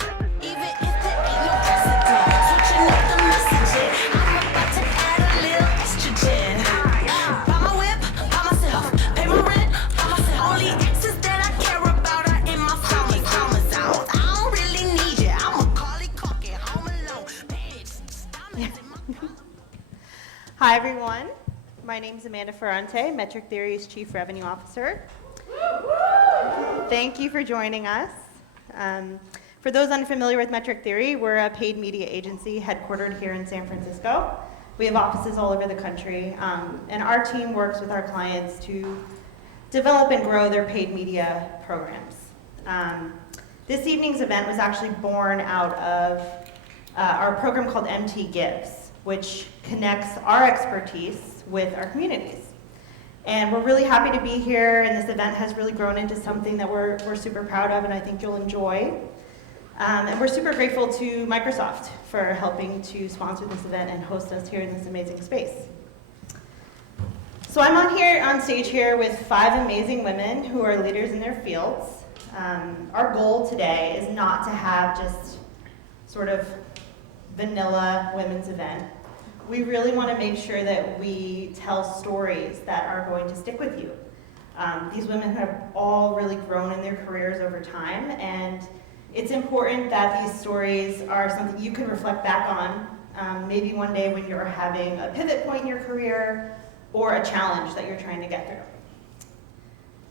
Even if there ain't no precedent, switching up the messaging. I'm about to add a little estrogen. Buy my whip, buy myself, pay my rent, buy myself. Only exes that I care about are in my chromosomes. I don't really need you. I'm a Macaulay Culkin, home alone. Hi everyone, my name is Amanda Ferrante, Metric Theory's Chief Revenue Officer. Thank you for joining us. For those unfamiliar with Metric Theory, we're a paid media agency headquartered here in San Francisco. We have offices all over the country, and our team works with our clients to develop and grow their paid media programs. This evening's event was actually born out of our program called MT Gives, which connects our expertise with our communities. And we're really happy to be here, and this event has really grown into something that we're super proud of and I think you'll enjoy. And we're super grateful to Microsoft for helping to sponsor this event and host us here in this amazing space. So I'm on stage here with 5 amazing women who are leaders in their fields. Our goal today is not to have just sort of vanilla women's event. We really want to make sure that we tell stories that are going to stick with you. These women have all really grown in their careers over time, and it's important that these stories are something you can reflect back on, maybe one day when you're having a pivot point in your career or a challenge that you're trying to get through.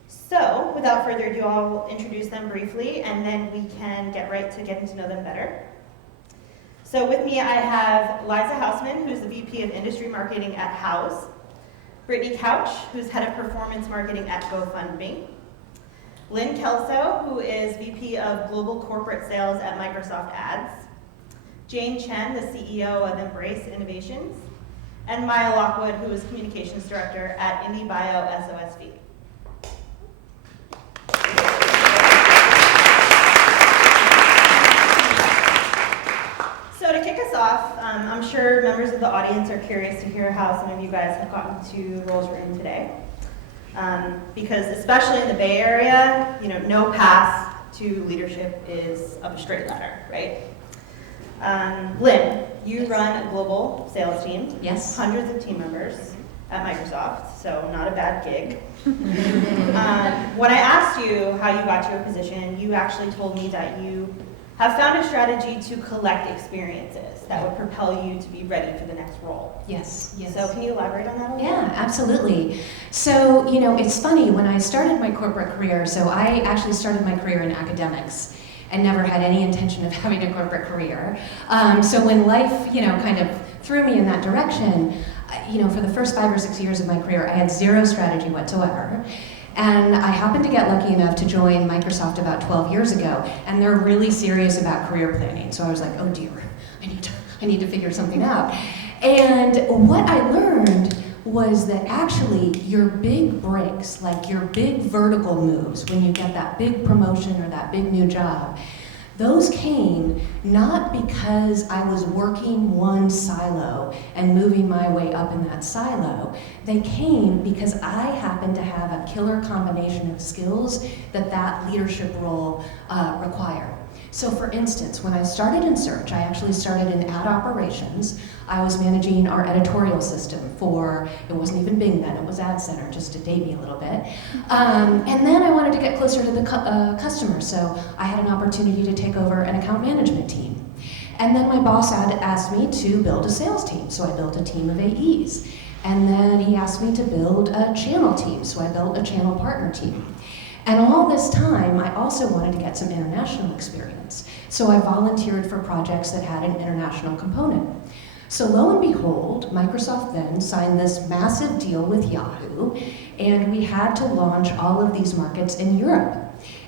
So, without further ado, I'll introduce them briefly, and then we can get right to getting to know them better. So with me, I have Liza Hausman, who's the VP of Industry Marketing at House, Brittany Couch, who's Head of Performance Marketing at GoFundMe, Lynn Kelso, who is VP of Global Corporate Sales at Microsoft Ads, Jane Chen, the CEO of Embrace Innovations, and Maya Lockwood, who is Communications Director at IndieBio SOSV. So to kick us off, I'm sure members of the audience are curious to hear how some of you guys have gotten to the roles you're in today. Because especially in the Bay Area, no path to leadership is up a straight ladder, right? Lynn, you run a global sales team. Yes. Hundreds of team members at Microsoft, so not a bad gig. When I asked you how you got to your position, you actually told me that you have found a strategy to collect experiences that would propel you to be ready for the next role. Yes, yes. So can you elaborate on that a little bit? Yeah, absolutely. So, it's funny, when I started my corporate career, so I actually started my career in academics and never had any intention of having a corporate career. So when life, kind of threw me in that direction, for the first 5 or 6 years of my career, I had zero strategy whatsoever. And I happened to get lucky enough to join Microsoft about 12 years ago, and they're really serious about career planning. So I was like, oh dear, I need to figure something out. And what I learned was that actually your big breaks, like your big vertical moves, when you get that big promotion or that big new job, those came not because I was working one silo and moving my way up in that silo. They came because I happened to have a killer combination of skills that leadership role required. So for instance, when I started in search, I actually started in ad operations. I was managing our editorial system for, it wasn't even Bing then, it was Ad Center, just to date me a little bit. And then I wanted to get closer to the customer, so I had an opportunity to take over an account management team. And then my boss had asked me to build a sales team, so I built a team of AEs. And then he asked me to build a channel team, so I built a channel partner team. And all this time, I also wanted to get some international experience. So I volunteered for projects that had an international component. So lo and behold, Microsoft then signed this massive deal with Yahoo, and we had to launch all of these markets in Europe.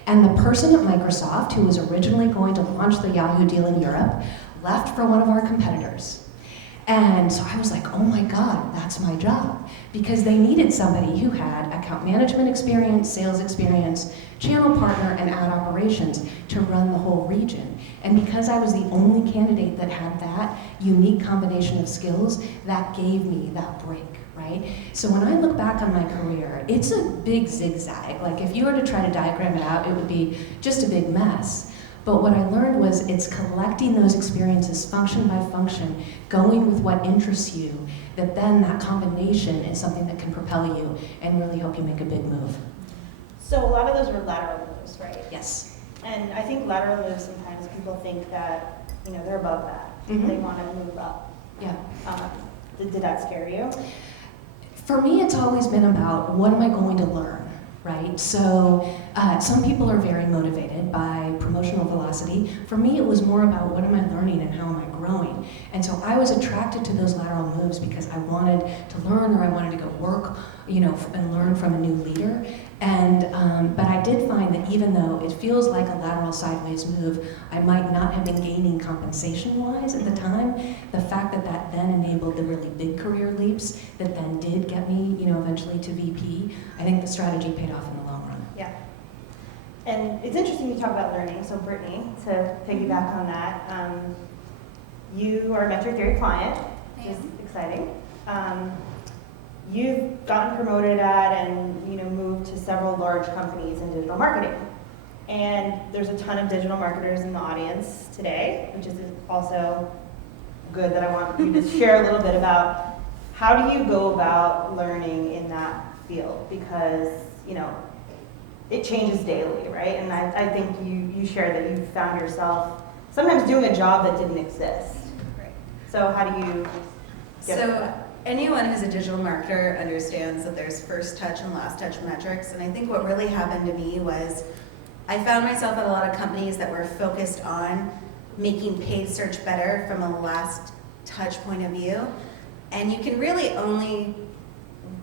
And the person at Microsoft who was originally going to launch the Yahoo deal in Europe left for one of our competitors. And so I was like, oh my God, that's my job. Because they needed somebody who had account management experience, sales experience, channel partner, and ad operations to run the whole region. And because I was the only candidate that had that unique combination of skills, that gave me that break, right? So when I look back on my career, it's a big zigzag. Like if you were to try to diagram it out, it would be just a big mess. But what I learned was it's collecting those experiences function by function, going with what interests you, that then that combination is something that can propel you and really help you make a big move. So a lot of those were lateral moves, right? Yes. And I think lateral moves, sometimes people think that, they're above that. Mhm. They want to move up. Yeah. Did that scare you? For me, it's always been about what am I going to learn, right? So some people are very motivated by promotional velocity. For me, it was more about what am I learning and how am I growing. And so I was attracted to those lateral moves because I wanted to learn, or I wanted to go work, and learn from a new leader. And but I did find that even though it feels like a lateral sideways move, I might not have been gaining compensation-wise at the time. The fact that that then enabled the really big career leaps that then did get me, eventually to VP, I think the strategy paid off in the long run. Yeah. And it's interesting you talk about learning. So Brittany, to piggyback on that, you are a metric theory client, which is exciting. You've gotten promoted at and moved to several large companies in digital marketing. And there's a ton of digital marketers in the audience today, which is also good that I want you to share a little bit about how do you go about learning in that field? Because, it changes daily, right? And I think you shared that you found yourself sometimes doing a job that didn't exist. Right. So how do you get through So that? anyone who's a digital marketer understands that there's first touch and last touch metrics. And I think what really happened to me was I found myself at a lot of companies that were focused on making paid search better from a last touch point of view. And you can really only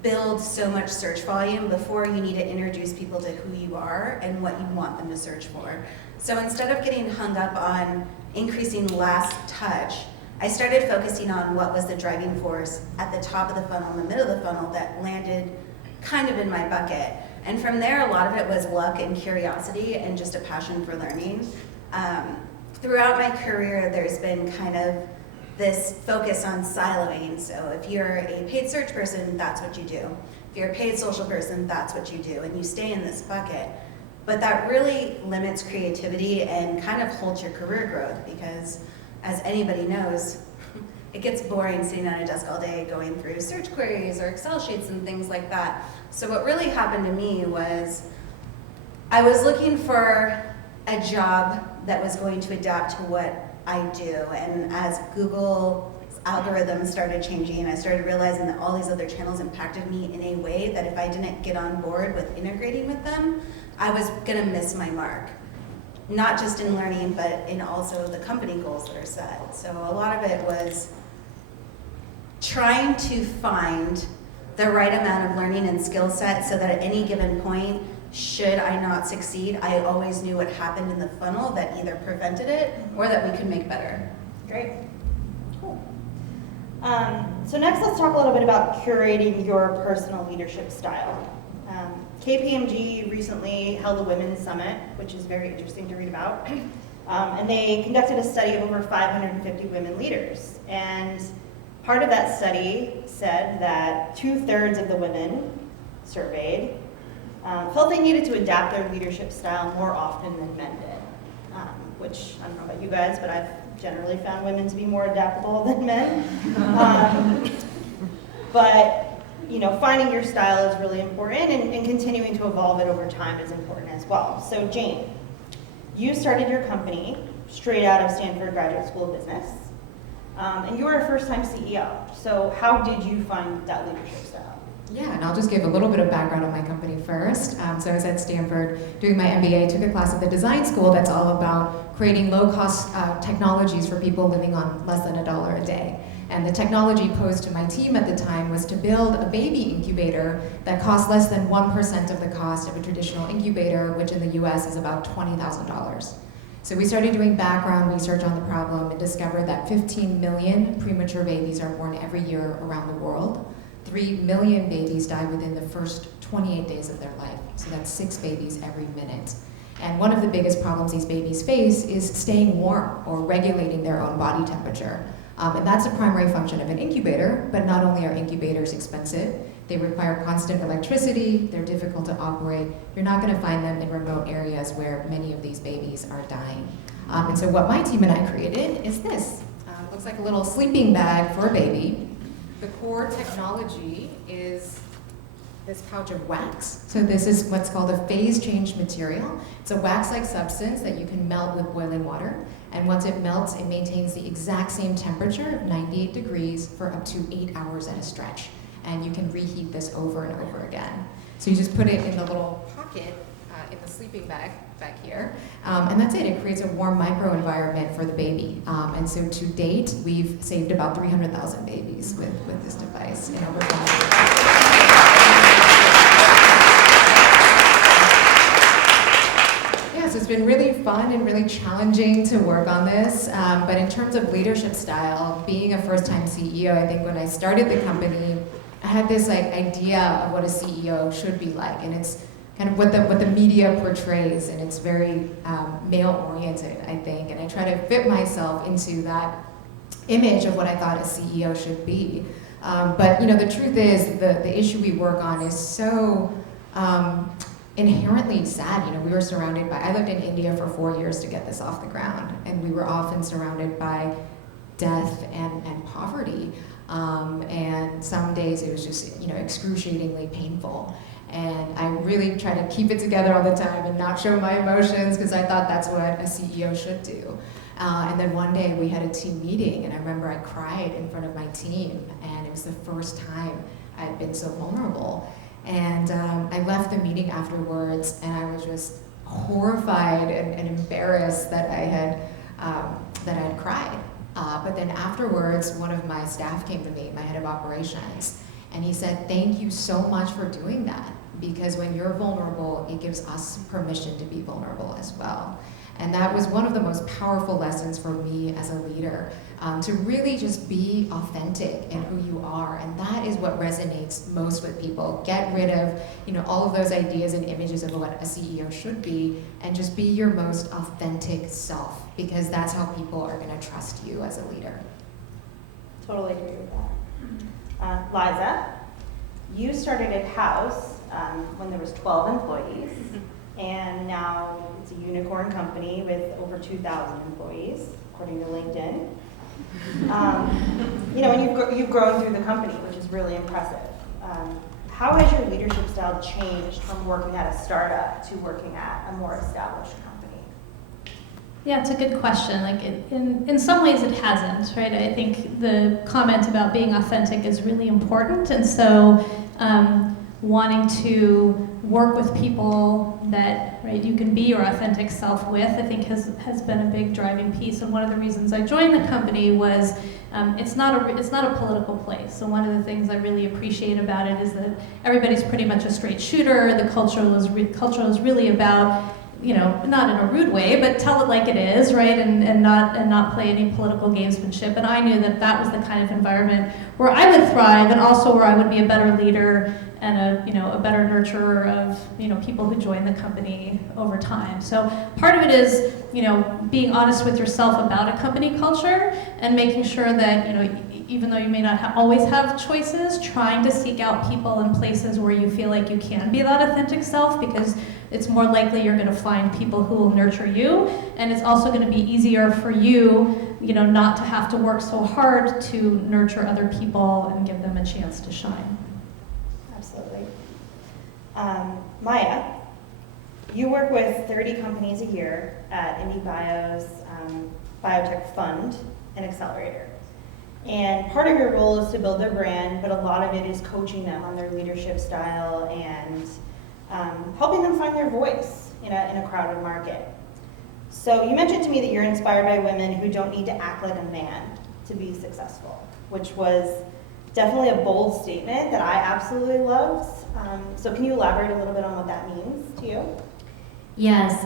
build so much search volume before you need to introduce people to who you are and what you want them to search for. So instead of getting hung up on increasing last touch, I started focusing on what was the driving force at the top of the funnel, in the middle of the funnel, that landed kind of in my bucket. And from there, a lot of it was luck and curiosity and just a passion for learning. Throughout my career, there's been kind of this focus on siloing. So if you're a paid search person, that's what you do. If you're a paid social person, that's what you do. And you stay in this bucket. But that really limits creativity and kind of halts your career growth because, as anybody knows, it gets boring sitting at a desk all day going through search queries or Excel sheets and things like that. So what really happened to me was I was looking for a job that was going to adapt to what I do. And as Google's algorithms started changing, I started realizing that all these other channels impacted me in a way that if I didn't get on board with integrating with them, I was gonna miss my mark. Not just in learning, but in also the company goals that are set. So a lot of it was trying to find the right amount of learning and skill set so that at any given point, should I not succeed, I always knew what happened in the funnel that either prevented it or that we could make better. Great. Cool. So next, let's talk a little bit about curating your personal leadership style. KPMG recently held a women's summit, which is very interesting to read about. And they conducted a study of over 550 women leaders. And part of that study said that 2/3 of the women surveyed felt they needed to adapt their leadership style more often than men did, which I don't know about you guys, but I've generally found women to be more adaptable than men. But finding your style is really important, and continuing to evolve it over time is important as well. So Jane, you started your company straight out of Stanford Graduate School of Business, and you were a first-time CEO. So how did you find that leadership style? Yeah, and I'll just give a little bit of background on my company first. So I was at Stanford doing my MBA, took a class at the design school that's all about creating low-cost technologies for people living on less than $1 a day. And the technology posed to my team at the time was to build a baby incubator that cost less than 1% of the cost of a traditional incubator, which in the US is about $20,000. So we started doing background research on the problem and discovered that 15 million premature babies are born every year around the world. 3 million babies die within the first 28 days of their life. So that's 6 babies every minute. And one of the biggest problems these babies face is staying warm or regulating their own body temperature. And that's a primary function of an incubator, but not only are incubators expensive, They require constant electricity, they're difficult to operate. You're not gonna find them in remote areas where many of these babies are dying. And so what my team and I created is this. Looks like a little sleeping bag for a baby. The core technology is this pouch of wax. So this is what's called a phase change material. It's a wax-like substance that you can melt with boiling water. And once it melts, it maintains the exact same temperature of 98 degrees for up to 8 hours at a stretch. And you can reheat this over and over again. So you just put it in the little pocket in the sleeping bag back here. And that's it. It creates a warm microenvironment for the baby. And so to date, we've saved about 300,000 babies with this device in over 5 years. Yes, it's been really fun and really challenging to work on this. But in terms of leadership style, being a first-time CEO, I think when I started the company, I had this idea of what a CEO should be like, and it's kind of what the media portrays, and it's very male-oriented, I think, and I try to fit myself into that image of what I thought a CEO should be. But the truth is, the issue we work on is so inherently sad. We were surrounded by, I lived in India for 4 years to get this off the ground, and we were often surrounded by death and poverty. And some days it was just, excruciatingly painful. And I really try to keep it together all the time and not show my emotions, because I thought that's what a CEO should do. And then one day we had a team meeting, and I remember I cried in front of my team, and it was the first time I'd been so vulnerable. And I left the meeting afterwards, and I was just horrified and embarrassed that I had cried. But then afterwards, one of my staff came to me, my head of operations, and he said, "Thank you so much for doing that, because when you're vulnerable, it gives us permission to be vulnerable as well." And that was one of the most powerful lessons for me as a leader, to really just be authentic in who you are. And that is what resonates most with people. Get rid of all of those ideas and images of what a CEO should be, and just be your most authentic self, because that's how people are going to trust you as a leader. Totally agree with that. Liza, you started at House when there was 12 employees, and now it's a unicorn company with over 2,000 employees, according to LinkedIn. And you've grown through the company, which is really impressive. How has your leadership style changed from working at a startup to working at a more established company? Yeah, it's a good question. In some ways it hasn't, right? I think the comment about being authentic is really important, and so wanting to work with people that you can be your authentic self with, I think has been a big driving piece. And one of the reasons I joined the company was it's not a political place. So one of the things I really appreciate about it is that everybody's pretty much a straight shooter. The culture is really about, not in a rude way, but tell it like it is, right? And not play any political gamesmanship. And I knew that was the kind of environment where I would thrive, and also where I would be a better leader and a better nurturer of people who join the company over time. So part of it is being honest with yourself about a company culture, and making sure that even though you may not always have choices, trying to seek out people in places where you feel like you can be that authentic self, because it's more likely you're going to find people who will nurture you, and it's also going to be easier for you, not to have to work so hard to nurture other people and give them a chance to shine. Absolutely. Maya, you work with 30 companies a year at IndieBio's Biotech Fund and Accelerator. And part of your role is to build their brand, but a lot of it is coaching them on their leadership style and helping them find their voice in a crowded market. So you mentioned to me that you're inspired by women who don't need to act like a man to be successful, which was definitely a bold statement that I absolutely loved. So can you elaborate a little bit on what that means to you? Yes,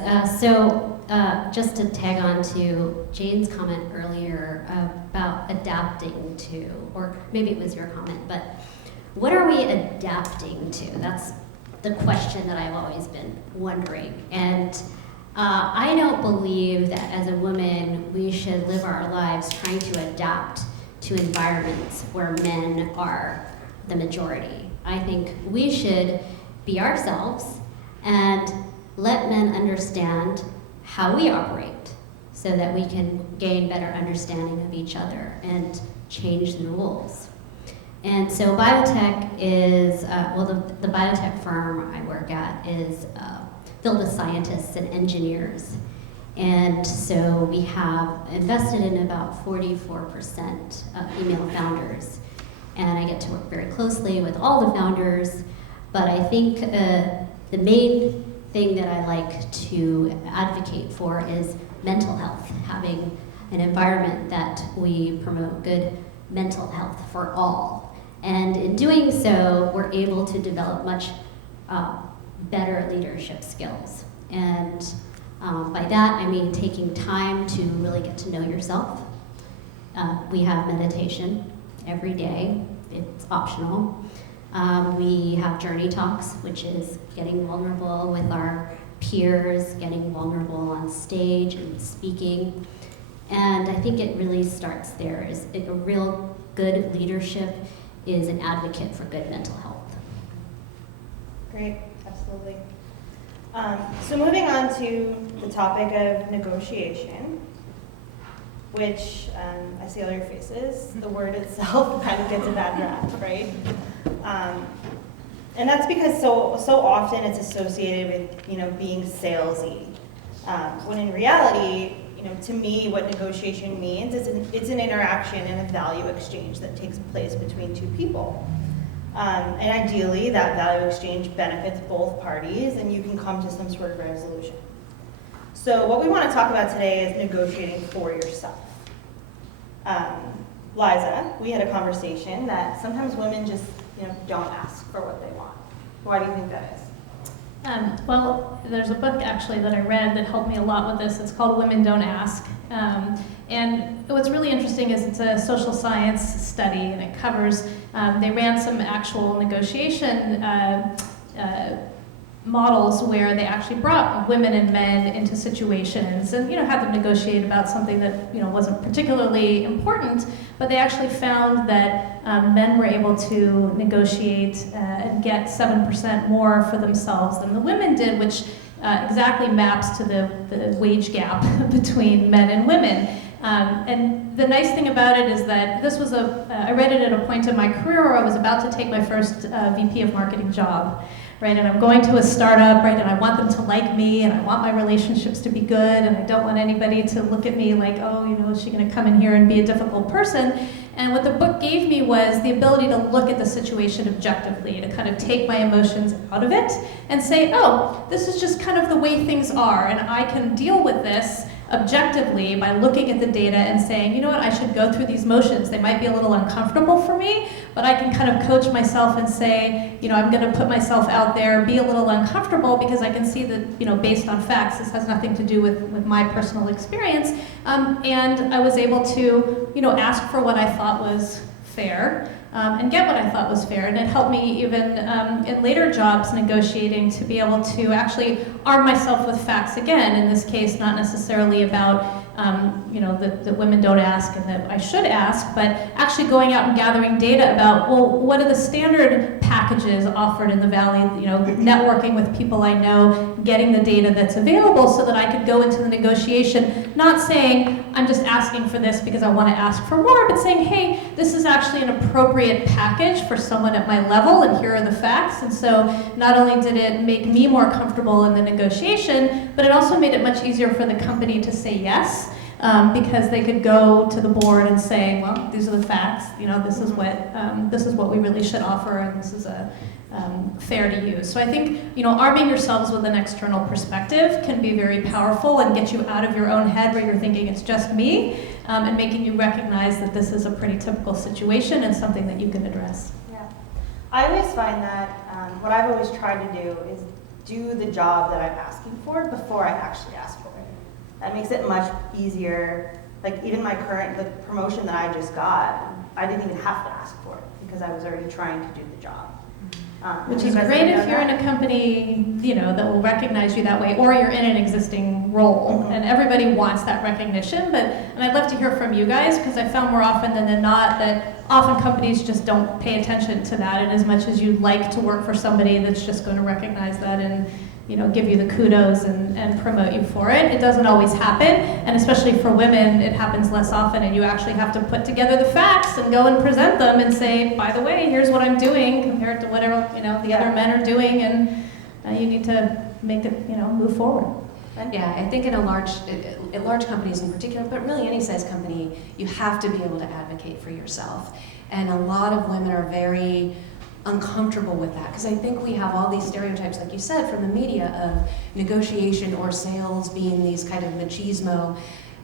just to tag on to Jane's comment earlier about adapting to, or maybe it was your comment, but what are we adapting to? That's the question that I've always been wondering. And I don't believe that as a woman we should live our lives trying to adapt to environments where men are the majority. I think we should be ourselves and let men understand how we operate so that we can gain better understanding of each other and change the rules. And so biotech is, the biotech firm I work at is filled with scientists and engineers. And so we have invested in about 44% female founders. And I get to work very closely with all the founders, but I think the main thing that I like to advocate for is mental health, having an environment that we promote good mental health for all. And in doing so, we're able to develop much better leadership skills. And by that, I mean taking time to really get to know yourself. We have meditation every day. It's optional. We have journey talks, which is getting vulnerable with our peers, getting vulnerable on stage and speaking. And I think it really starts there. A real good leadership is an advocate for good mental health. Great, absolutely. So moving on to the topic of negotiation, which I see all your faces. The word itself kind of gets a bad rap, right? And that's because so often it's associated with being salesy, when in reality, to me, what negotiation means is it's an interaction and a value exchange that takes place between two people. And ideally, that value exchange benefits both parties, and you can come to some sort of resolution. So what we want to talk about today is negotiating for yourself. Liza, we had a conversation that sometimes women just don't ask for what they want. Why do you think that is? Well, there's a book actually that I read that helped me a lot with this. It's called Women Don't Ask. And what's really interesting is it's a social science study, and it covers, they ran some actual negotiation models where they actually brought women and men into situations and had them negotiate about something that wasn't particularly important, but they actually found that men were able to negotiate and get 7% more for themselves than the women did, which exactly maps to the wage gap between men and women. And the nice thing about it is that this was I read it at a point in my career where I was about to take my first VP of marketing job. Right, and I'm going to a startup, right, and I want them to like me, and I want my relationships to be good, and I don't want anybody to look at me like, oh, is she going to come in here and be a difficult person? And what the book gave me was the ability to look at the situation objectively, to kind of take my emotions out of it and say, oh, this is just kind of the way things are, and I can deal with this objectively by looking at the data and saying, I should go through these motions. They might be a little uncomfortable for me, but I can kind of coach myself and say, I'm going to put myself out there, be a little uncomfortable, because I can see that, based on facts, this has nothing to do with my personal experience. And I was able to, ask for what I thought was fair. And get what I thought was fair. And it helped me even in later jobs negotiating to be able to actually arm myself with facts again. In this case, not necessarily about that women don't ask and that I should ask, but actually going out and gathering data about, well, what are the standard packages offered in the Valley, networking with people I know, getting the data that's available so that I could go into the negotiation, not saying, I'm just asking for this because I want to ask for more, but saying, hey, this is actually an appropriate package for someone at my level, and here are the facts. And so not only did it make me more comfortable in the negotiation, but it also made it much easier for the company to say yes. Because they could go to the board and say, well, these are the facts. This is what we really should offer, and this is fair to use. So I think arming yourselves with an external perspective can be very powerful and get you out of your own head where you're thinking it's just me, and making you recognize that this is a pretty typical situation and something that you can address. Yeah, I always find that what I've always tried to do is do the job that I'm asking for before I actually ask for it. That makes it much easier. Like even the promotion that I just got, I didn't even have to ask for it because I was already trying to do the job. Which Have is you guys great ever if done you're in that? a company, that will recognize you that way, or you're in an existing role, Mhm. and everybody wants that recognition. And I'd love to hear from you guys, because I found more often than not that often companies just don't pay attention to that, and as much as you'd like to work for somebody that's just going to recognize that and give you the kudos and promote you for it. It doesn't always happen, and especially for women, it happens less often, and you actually have to put together the facts and go and present them and say, by the way, here's what I'm doing compared to whatever, the other men are doing, and you need to make it, move forward. Yeah, I think in large companies in particular, but really any size company, you have to be able to advocate for yourself. And a lot of women are very uncomfortable with that, because I think we have all these stereotypes, like you said, from the media of negotiation or sales being these kind of machismo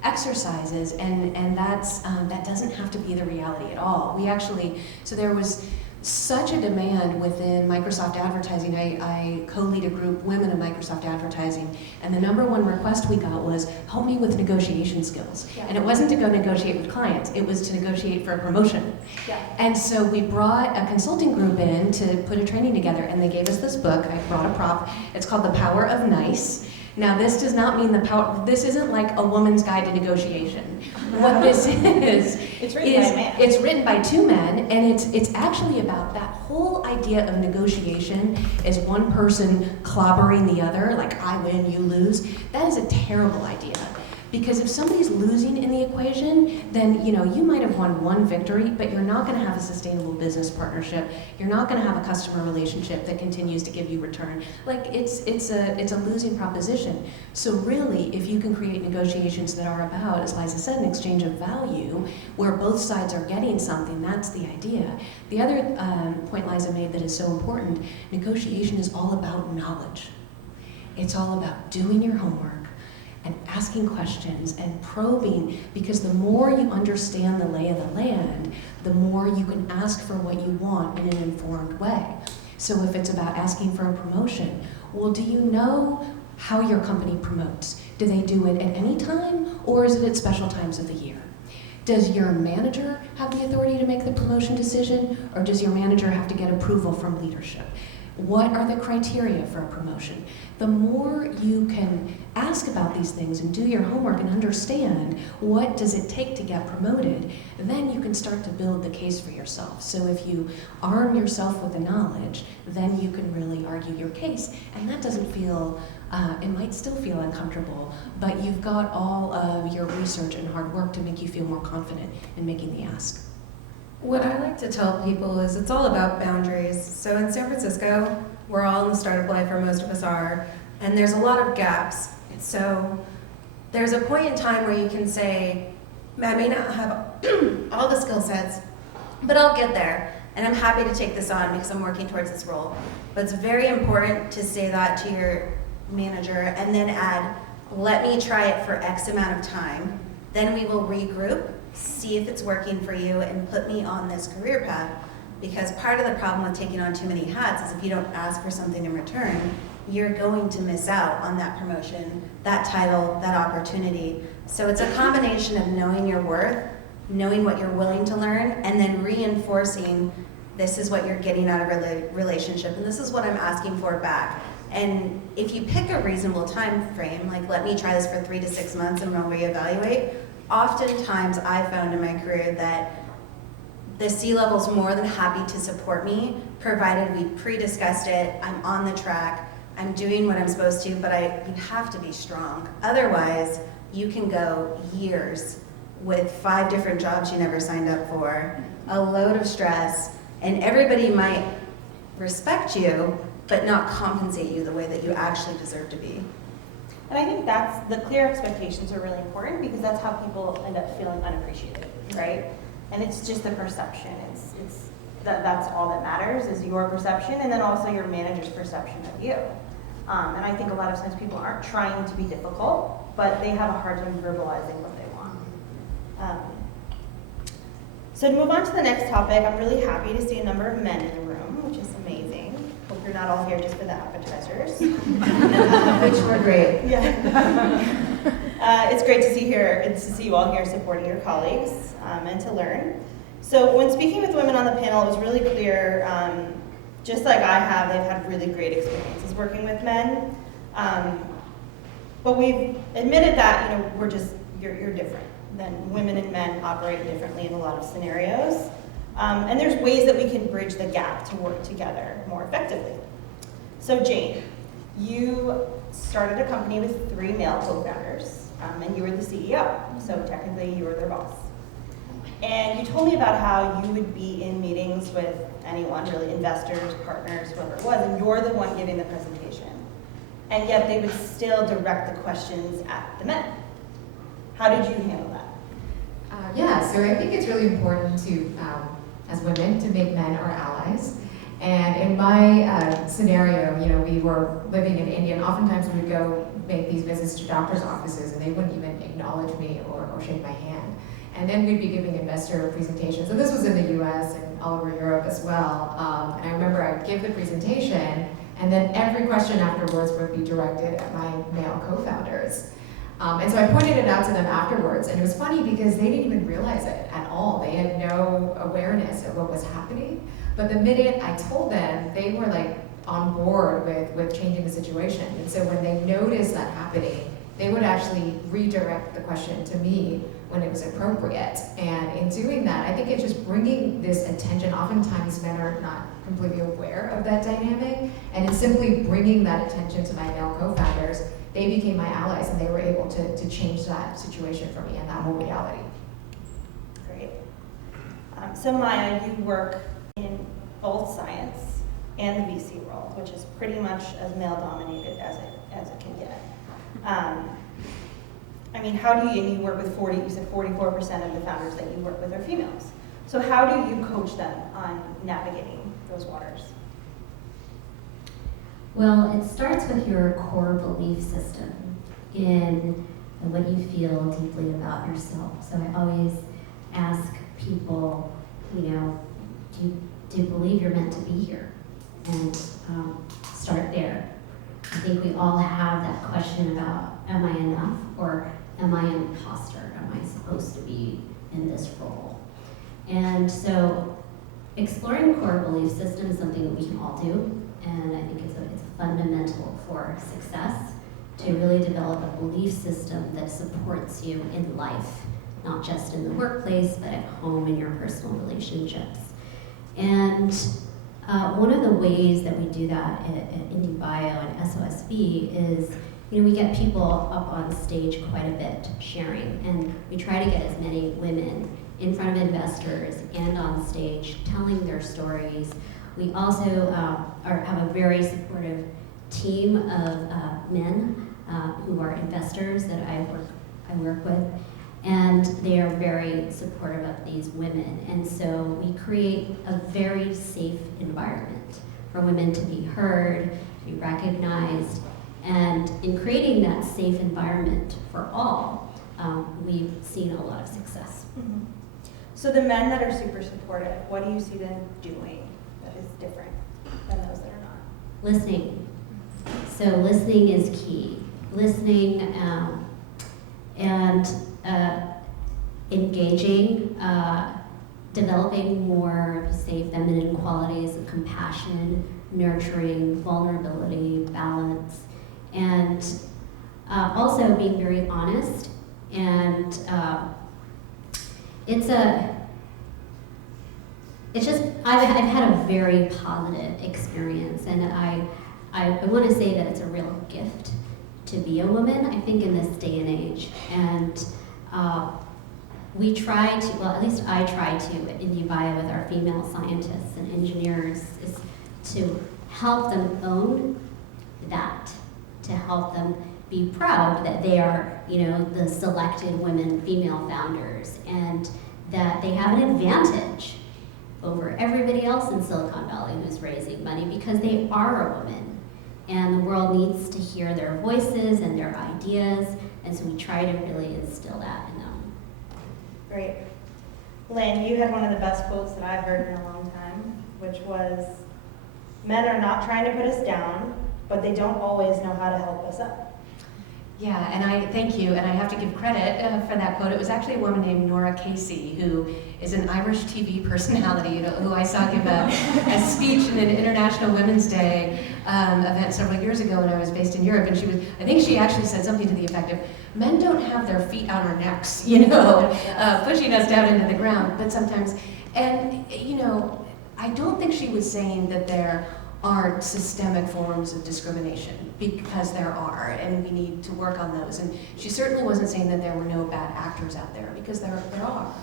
exercises, and that doesn't have to be the reality at all. So there was such a demand within Microsoft Advertising. I co-lead a group, Women in Microsoft Advertising, and the number one request we got was, help me with negotiation skills. Yeah. And it wasn't to go negotiate with clients, it was to negotiate for a promotion. Yeah. And so we brought a consulting group in to put a training together, and they gave us this book. I brought a prop. It's called The Power of Nice. Now, this does not mean this isn't like a woman's guide to negotiation. What this is, It's written by a man. it's written by two men, and it's actually about that whole idea of negotiation as one person clobbering the other, like I win, you lose. That is a terrible idea. Because if somebody's losing in the equation, then you might have won one victory, but you're not going to have a sustainable business partnership. You're not going to have a customer relationship that continues to give you return. Like it's a losing proposition. So really, if you can create negotiations that are about, as Liza said, an exchange of value, where both sides are getting something, that's the idea. The other point Liza made that is so important: negotiation is all about knowledge. It's all about doing your homework and asking questions and probing, because the more you understand the lay of the land, the more you can ask for what you want in an informed way. So if it's about asking for a promotion, well, do you know how your company promotes? Do they do it at any time, or is it at special times of the year? Does your manager have the authority to make the promotion decision, or does your manager have to get approval from leadership? What are the criteria for a promotion? The more you can ask about these things and do your homework and understand what does it take to get promoted, then you can start to build the case for yourself. So if you arm yourself with the knowledge, then you can really argue your case. And that doesn't feel, it might still feel uncomfortable, but you've got all of your research and hard work to make you feel more confident in making the ask. What I like to tell people is it's all about boundaries. So in San Francisco, we're all in the startup life, or most of us are, and there's a lot of gaps. So there's a point in time where you can say, I may not have all the skill sets, but I'll get there, and I'm happy to take this on because I'm working towards this role. But it's very important to say that to your manager and then add, let me try it for X amount of time, then we will regroup, see if it's working for you, and put me on this career path. Because part of the problem with taking on too many hats is if you don't ask for something in return, you're going to miss out on that promotion, that title, that opportunity. So it's a combination of knowing your worth, knowing what you're willing to learn, and then reinforcing this is what you're getting out of a relationship, and this is what I'm asking for back. And if you pick a reasonable time frame, like let me try this for 3 to 6 months and we'll reevaluate, oftentimes I've found in my career that the C-level is more than happy to support me, provided we pre-discussed it, I'm on the track, I'm doing what I'm supposed to, but you have to be strong. Otherwise, you can go years with 5 different jobs you never signed up for, a load of stress, and everybody might respect you, but not compensate you the way that you actually deserve to be. And I think the clear expectations are really important, because that's how people end up feeling unappreciated, right? And it's just the perception. That's all that matters, is your perception, and then also your manager's perception of you. And I think a lot of times people aren't trying to be difficult, but they have a hard time verbalizing what they want. So to move on to the next topic, I'm really happy to see a number of men in the room, which is amazing. Hope you're not all here just for the appetizers. Which were great. Yeah. It's great to see you all here supporting your colleagues and to learn. So when speaking with women on the panel, it was really clear just like I have, they've had really great experiences working with men. But we've admitted that, you're different. Then women and men operate differently in a lot of scenarios. And there's ways that we can bridge the gap to work together more effectively. So Jane, you started a company with 3 male co-founders, and you were the CEO, so technically you were their boss. And you told me about how you would be in meetings with anyone, really, investors, partners, whoever it was, and you're the one giving the presentation. And yet they would still direct the questions at the men. How did you handle that? So I think it's really important to, as women, to make men our allies. And in my scenario, we were living in India, and oftentimes we would go make these visits to doctors' offices, and they wouldn't even acknowledge me or shake my hand. And then we'd be giving investor presentations, and this was in the US and all over Europe as well. And I remember I'd give the presentation, and then every question afterwards would be directed at my male co-founders. And so I pointed it out to them afterwards, and it was funny because they didn't even realize it at all. They had no awareness of what was happening. But the minute I told them, they were like on board with changing the situation. And so when they noticed that happening, they would actually redirect the question to me when it was appropriate. And in doing that, I think it's just bringing this attention. Oftentimes men are not completely aware of that dynamic, and in simply bringing that attention to my male co-founders, they became my allies, and they were able to change that situation for me and that whole reality. Great. So Maya, you work in both science and the VC world, which is pretty much as male-dominated as it can get. How do you work with 44% of the founders that you work with are females. So how do you coach them on navigating those waters? Well, it starts with your core belief system in what you feel deeply about yourself. So I always ask people, do you believe you're meant to be here? And start there. I think we all have that question about, am I enough, or am I an imposter? Am I supposed to be in this role? And so exploring core belief system is something that we can all do, and I think it's fundamental for success to really develop a belief system that supports you in life, not just in the workplace, but at home in your personal relationships. And one of the ways that we do that at IndieBio and SOSB is, we get people up on stage quite a bit sharing, and we try to get as many women in front of investors and on stage telling their stories. We also have a very supportive team of men who are investors that I work with, and they are very supportive of these women. And so we create a very safe environment for women to be heard, to be recognized, and in creating that safe environment for all, we've seen a lot of success. Mm-hmm. So the men that are super supportive, what do you see them doing that is different than those that are not? Listening. So listening is key. Listening and engaging, developing more, say, feminine qualities of compassion, nurturing, vulnerability, balance, and also being very honest. And I've had a very positive experience, and I want to say that it's a real gift to be a woman, I think, in this day and age. And we try to, well, at least I try to at IndieBio with our female scientists and engineers, is to help them own that, to help them be proud that they are, the selected women, female founders, and that they have an advantage over everybody else in Silicon Valley who's raising money because they are a woman. And the world needs to hear their voices and their ideas, and so we try to really instill that in them. Great. Lynn, you had one of the best quotes that I've heard in a long time, which was, men are not trying to put us down, but they don't always know how to help us up. Yeah, and I thank you, and I have to give credit for that quote. It was actually a woman named Nora Casey, who is an Irish TV personality, who I saw give a speech in an International Women's Day event several years ago when I was based in Europe, and I think she actually said something to the effect of, men don't have their feet on our necks, pushing us down into the ground, but sometimes, and I don't think she was saying that there aren't systemic forms of discrimination, because there are, and we need to work on those. And she certainly wasn't saying that there were no bad actors out there, because there are.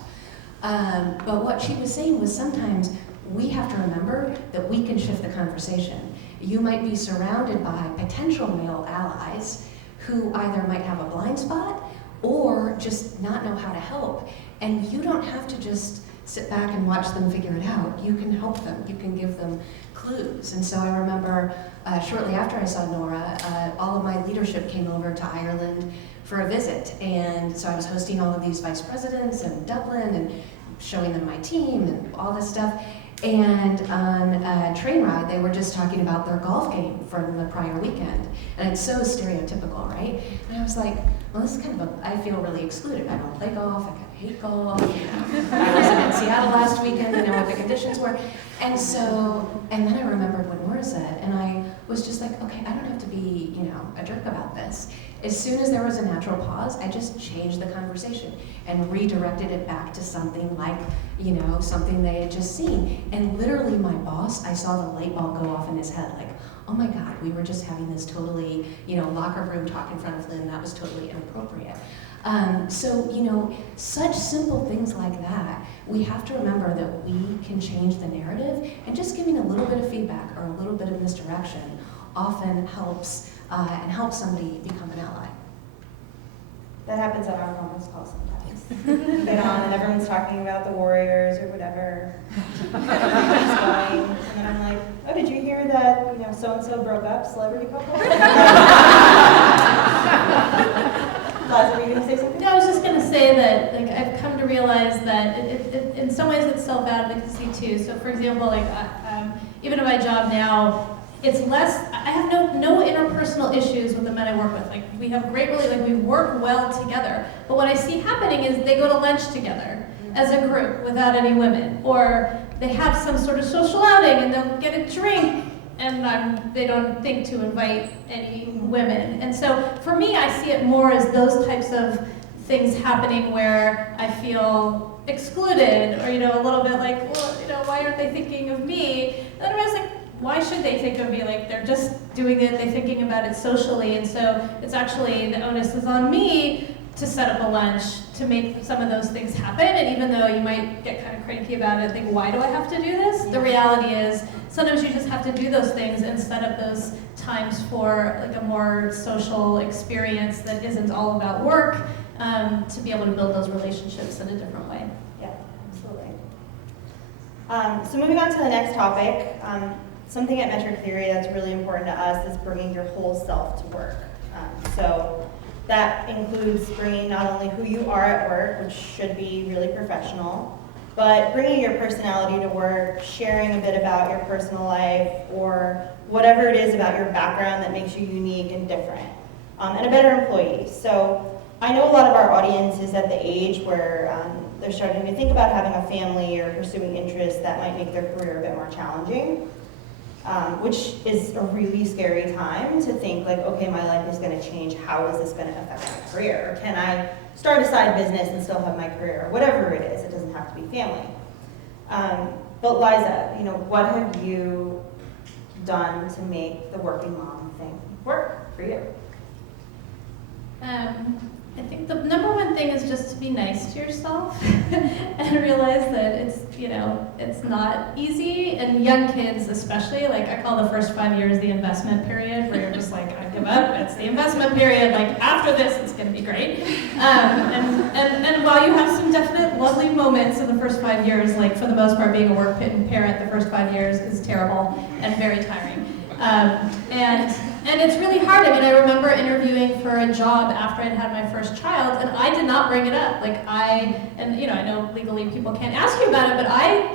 But what she was saying was sometimes we have to remember that we can shift the conversation. You might be surrounded by potential male allies who either might have a blind spot or just not know how to help. And you don't have to just sit back and watch them figure it out. You can help them. You can give them clues. And so I remember shortly after I saw Nora, all of my leadership came over to Ireland for a visit. And so I was hosting all of these vice presidents in Dublin and showing them my team and all this stuff. And on a train ride, they were just talking about their golf game from the prior weekend. And it's so stereotypical, right? And I was like, well, this is kind of I feel really excluded. I don't play golf, I kind of hate golf. I was in Seattle last weekend, I know what the conditions were. And then I remembered what Nora said, and I was just like, okay, I don't have to be, a jerk about this. As soon as there was a natural pause, I just changed the conversation and redirected it back to something like, something they had just seen. And literally my boss, I saw the light bulb go off in his head, like, oh my God, we were just having this totally, locker room talk in front of Lynn, that was totally inappropriate. Such simple things like that, we have to remember that we can change the narrative, and just giving a little bit of feedback or a little bit of misdirection often helps and helps somebody become an ally. That happens on our conference calls sometimes. Get on and everyone's talking about the Warriors or whatever. And then I'm like, oh, did you hear that, so-and-so broke up, celebrity couple? Liza, were you going to say something? No, I was just going to say that I've come to realize that in some ways it's self-advocacy too. So for example, even in my job now, it's less, I have no interpersonal issues with the men I work with. We have great we work well together. But what I see happening is they go to lunch together as a group without any women. Or they have some sort of social outing and they'll get a drink and they don't think to invite any women. And so for me, I see it more as those types of things happening where I feel excluded or, a little bit like, well, why aren't they thinking of me? And then I was like, why should they think of me? They're just doing it, they're thinking about it socially, and so it's actually, the onus is on me to set up a lunch, to make some of those things happen, and even though you might get kind of cranky about it, think, why do I have to do this? The reality is, sometimes you just have to do those things and set up those times for a more social experience that isn't all about work, to be able to build those relationships in a different way. Yeah, absolutely. So moving on to the next topic, something at Metric Theory that's really important to us is bringing your whole self to work. So that includes bringing not only who you are at work, which should be really professional, but bringing your personality to work, sharing a bit about your personal life, or whatever it is about your background that makes you unique and different, and a better employee. So I know a lot of our audience is at the age where they're starting to think about having a family or pursuing interests that might make their career a bit more challenging. Which is a really scary time to think okay, my life is going to change. How is this going to affect my career? Or can I start a side business and still have my career? Or whatever it is, it doesn't have to be family. But Liza, what have you done to make the working mom thing work for you? I think the number one thing is just to be nice to yourself and realize that it's not easy, and young kids especially, I call the first 5 years the investment period, where you're just I give up, it's the investment period, after this it's going to be great. And while you have some definite lovely moments in the first 5 years, for the most part being a work parent the first 5 years is terrible and very tiring. And it's really hard. I remember interviewing for a job after I'd had my first child, and I did not bring it up. I know legally people can't ask you about it, but I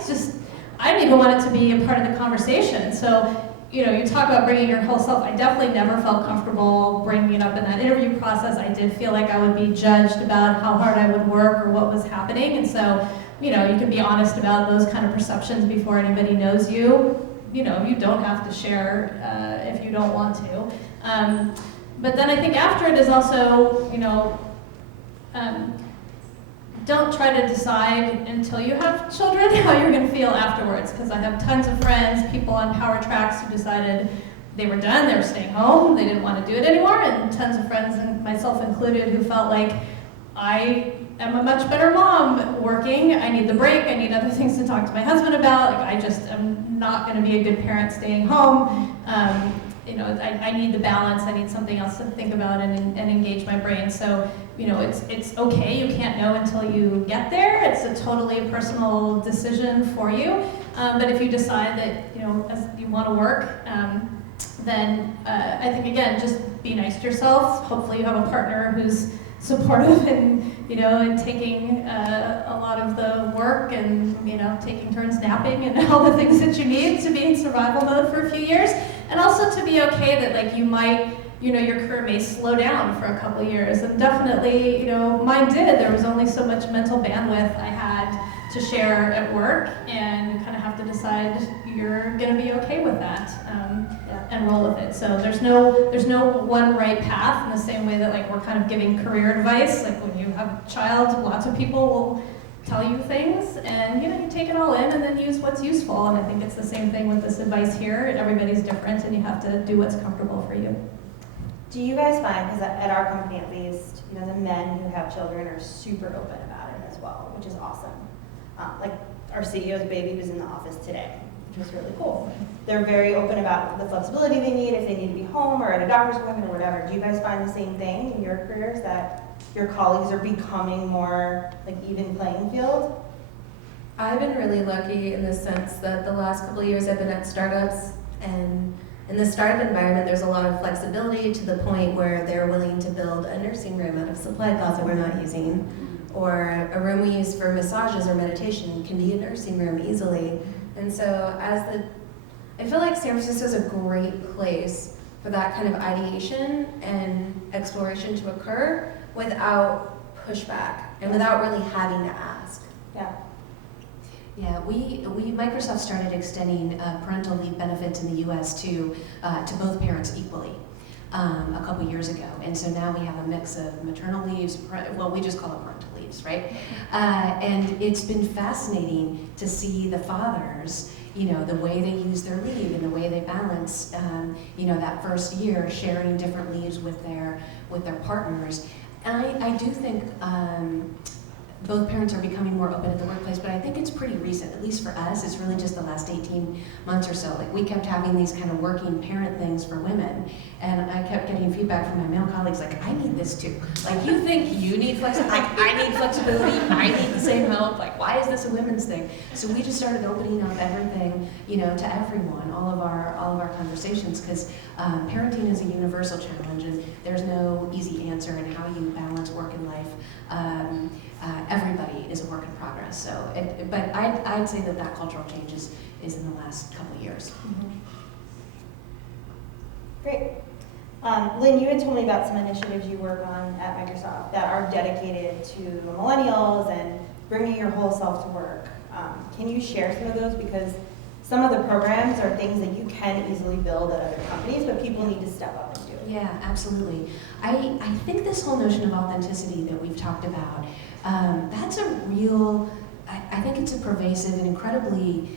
didn't even want it to be a part of the conversation. So, you talk about bringing your whole self. I definitely never felt comfortable bringing it up in that interview process. I did feel like I would be judged about how hard I would work or what was happening. And so, you can be honest about those kind of perceptions before anybody knows you. You don't have to share if you don't want to. But then I think after it is also, don't try to decide until you have children how you're going to feel afterwards, because I have tons of friends, people on power tracks who decided they were done, they were staying home, they didn't want to do it anymore, and tons of friends, and myself included, who felt like, I am a much better mom working, I need the break, I need other things to talk to my husband about, like I just am not going to be a good parent staying home. I need the balance, I need something else to think about and engage my brain. So, it's okay, you can't know until you get there. It's a totally personal decision for you. But if you decide that, as you want to work, then I think, again, just be nice to yourself. Hopefully you have a partner who's supportive and, and taking a lot of the work and, taking turns napping and all the things that you need to be in survival mode for a few years. And also to be okay that, like, you might, your career may slow down for a couple of years. And definitely, mine did. There was only so much mental bandwidth I had to share at work, and you kind of have to decide you're going to be okay with that and roll with it. So there's no one right path, in the same way that, like, we're kind of giving career advice. Like, when you have a child, lots of people will tell you things, and you take it all in and then use what's useful. And I think it's the same thing with this advice here. Everybody's different, and you have to do what's comfortable for you. Do you guys find, because at our company at least, the men who have children are super open about it as well, which is awesome. Like our CEO's baby was in the office today, which was really cool. They're very open about the flexibility they need, if they need to be home or at a doctor's appointment or whatever. Do you guys find the same thing in your careers, that your colleagues are becoming more like even playing field? I've been really lucky in the sense that the last couple of years I've been at startups, and in the startup environment there's a lot of flexibility to the point where they're willing to build a nursing room out of supply closet we're not using, or a room we use for massages or meditation can be a nursing room easily. And so I feel like San Francisco is a great place for that kind of ideation and exploration to occur without pushback and without really having to ask. Yeah. Yeah, Microsoft started extending parental leave benefits in the U.S. to both parents equally a couple years ago, and so now we have a mix of maternal leaves. Well, we just call it parental leaves, right? And it's been fascinating to see the fathers, the way they use their leave and the way they balance, that first year sharing different leaves with their partners. And I do think both parents are becoming more open at the workplace, but I think it's pretty recent, at least for us. It's really just the last 18 months or so. Like, we kept having these kind of working parent things for women, and I kept getting feedback from my male colleagues, like, I need this too. Like, you think you need flexibility? Like, I need flexibility, I need the same help. Like, why is this a women's thing? So we just started opening up everything, to everyone, all of our conversations, because parenting is a universal challenge, and there's no easy answer in how you balance work and life. Everybody is a work in progress. So, but I'd say that cultural change is in the last couple of years. Mm-hmm. Great. Lynn, you had told me about some initiatives you work on at Microsoft that are dedicated to millennials and bringing your whole self to work. Can you share some of those? Because some of the programs are things that you can easily build at other companies, but people need to step up and do it. Yeah, absolutely. I think this whole notion of authenticity that we've talked about, that's a real, I think it's a pervasive and incredibly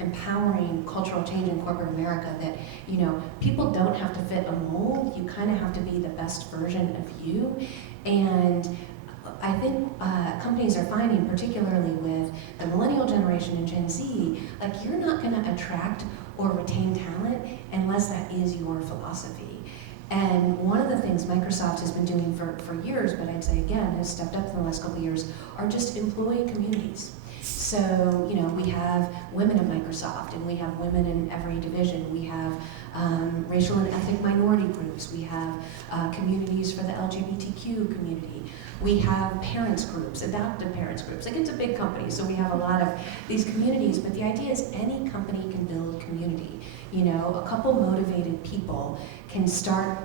empowering cultural change in corporate America, that, people don't have to fit a mold. You kind of have to be the best version of you. And I think companies are finding, particularly with the millennial generation and Gen Z, like, you're not going to attract or retain talent unless that is your philosophy. And one of the things Microsoft has been doing for years, but I'd say again has stepped up in the last couple of years, are just employee communities. So, we have women at Microsoft, and we have women in every division. We have racial and ethnic minority groups. We have communities for the LGBTQ community. We have parents groups, adoptive parents groups. Like, it's a big company, so we have a lot of these communities, but the idea is any company can build community. You know, a couple motivated people can start,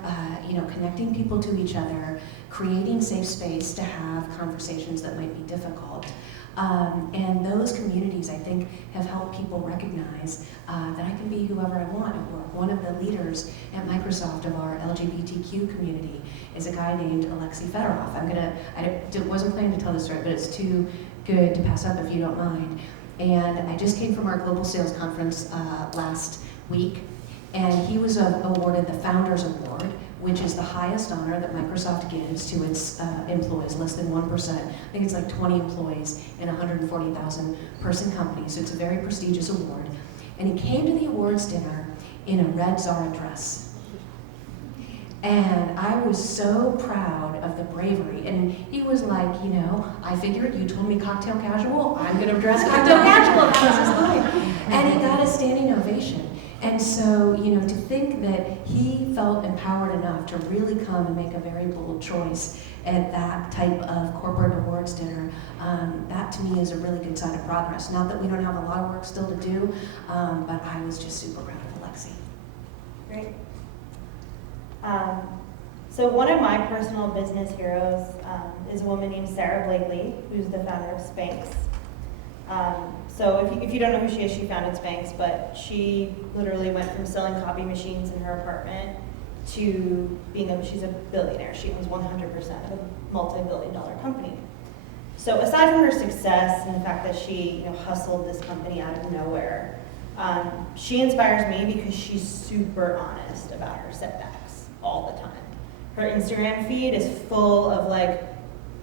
connecting people to each other, creating safe space to have conversations that might be difficult. And those communities, I think, have helped people recognize that I can be whoever I want at work. One of the leaders at Microsoft of our LGBTQ community is a guy named Alexei Fedorov. I wasn't planning to tell this story, but it's too good to pass up if you don't mind. And I just came from our global sales conference last week, and he was awarded the Founders Award, which is the highest honor that Microsoft gives to its employees, less than 1%. I think it's like 20 employees in a 140,000 person company, so it's a very prestigious award. And he came to the awards dinner in a red Zara dress. And I was so proud of the bravery. And he was like, I figured you told me cocktail casual, I'm gonna dress cocktail casual, that was his line. And he got a standing ovation. And so, to think that he felt empowered enough to really come and make a very bold choice at that type of corporate awards dinner, that to me is a really good sign of progress. Not that we don't have a lot of work still to do, but I was just super proud of Alexei. Great. So one of my personal business heroes is a woman named Sarah Blakely, who's the founder of Spanx. So if you don't know who she is, she founded Spanx, but she literally went from selling copy machines in her apartment to she's a billionaire. She owns 100% of a multi-billion-dollar company. So aside from her success and the fact that she hustled this company out of nowhere, she inspires me because she's super honest about her setbacks all the time. Her Instagram feed is full of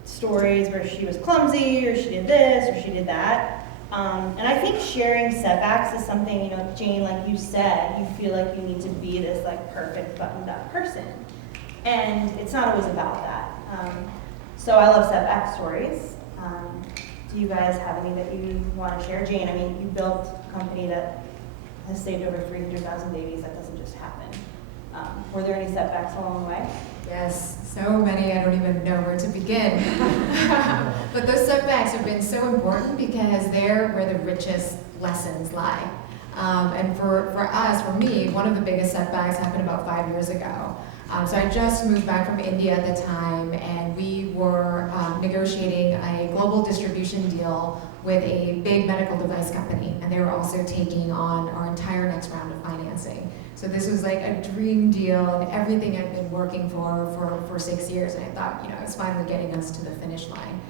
stories where she was clumsy, or she did this, or she did that. And I think sharing setbacks is something, Jane, like you said, you feel like you need to be this perfect buttoned up person. And it's not always about that. So I love setback stories. Do you guys have any that you want to share? Jane, you built a company that has saved over 300,000 babies. That doesn't just happen. Were there any setbacks along the way? Yes, so many, I don't even know where to begin. But those setbacks have been so important because they're where the richest lessons lie. And for us, for me, one of the biggest setbacks happened about 5 years ago. So I just moved back from India at the time, and we were negotiating a global distribution deal with a big medical device company, and they were also taking on our entire next round of financing. So this was like a dream deal and everything I'd been working for 6 years, and I thought, it's finally getting us to the finish line.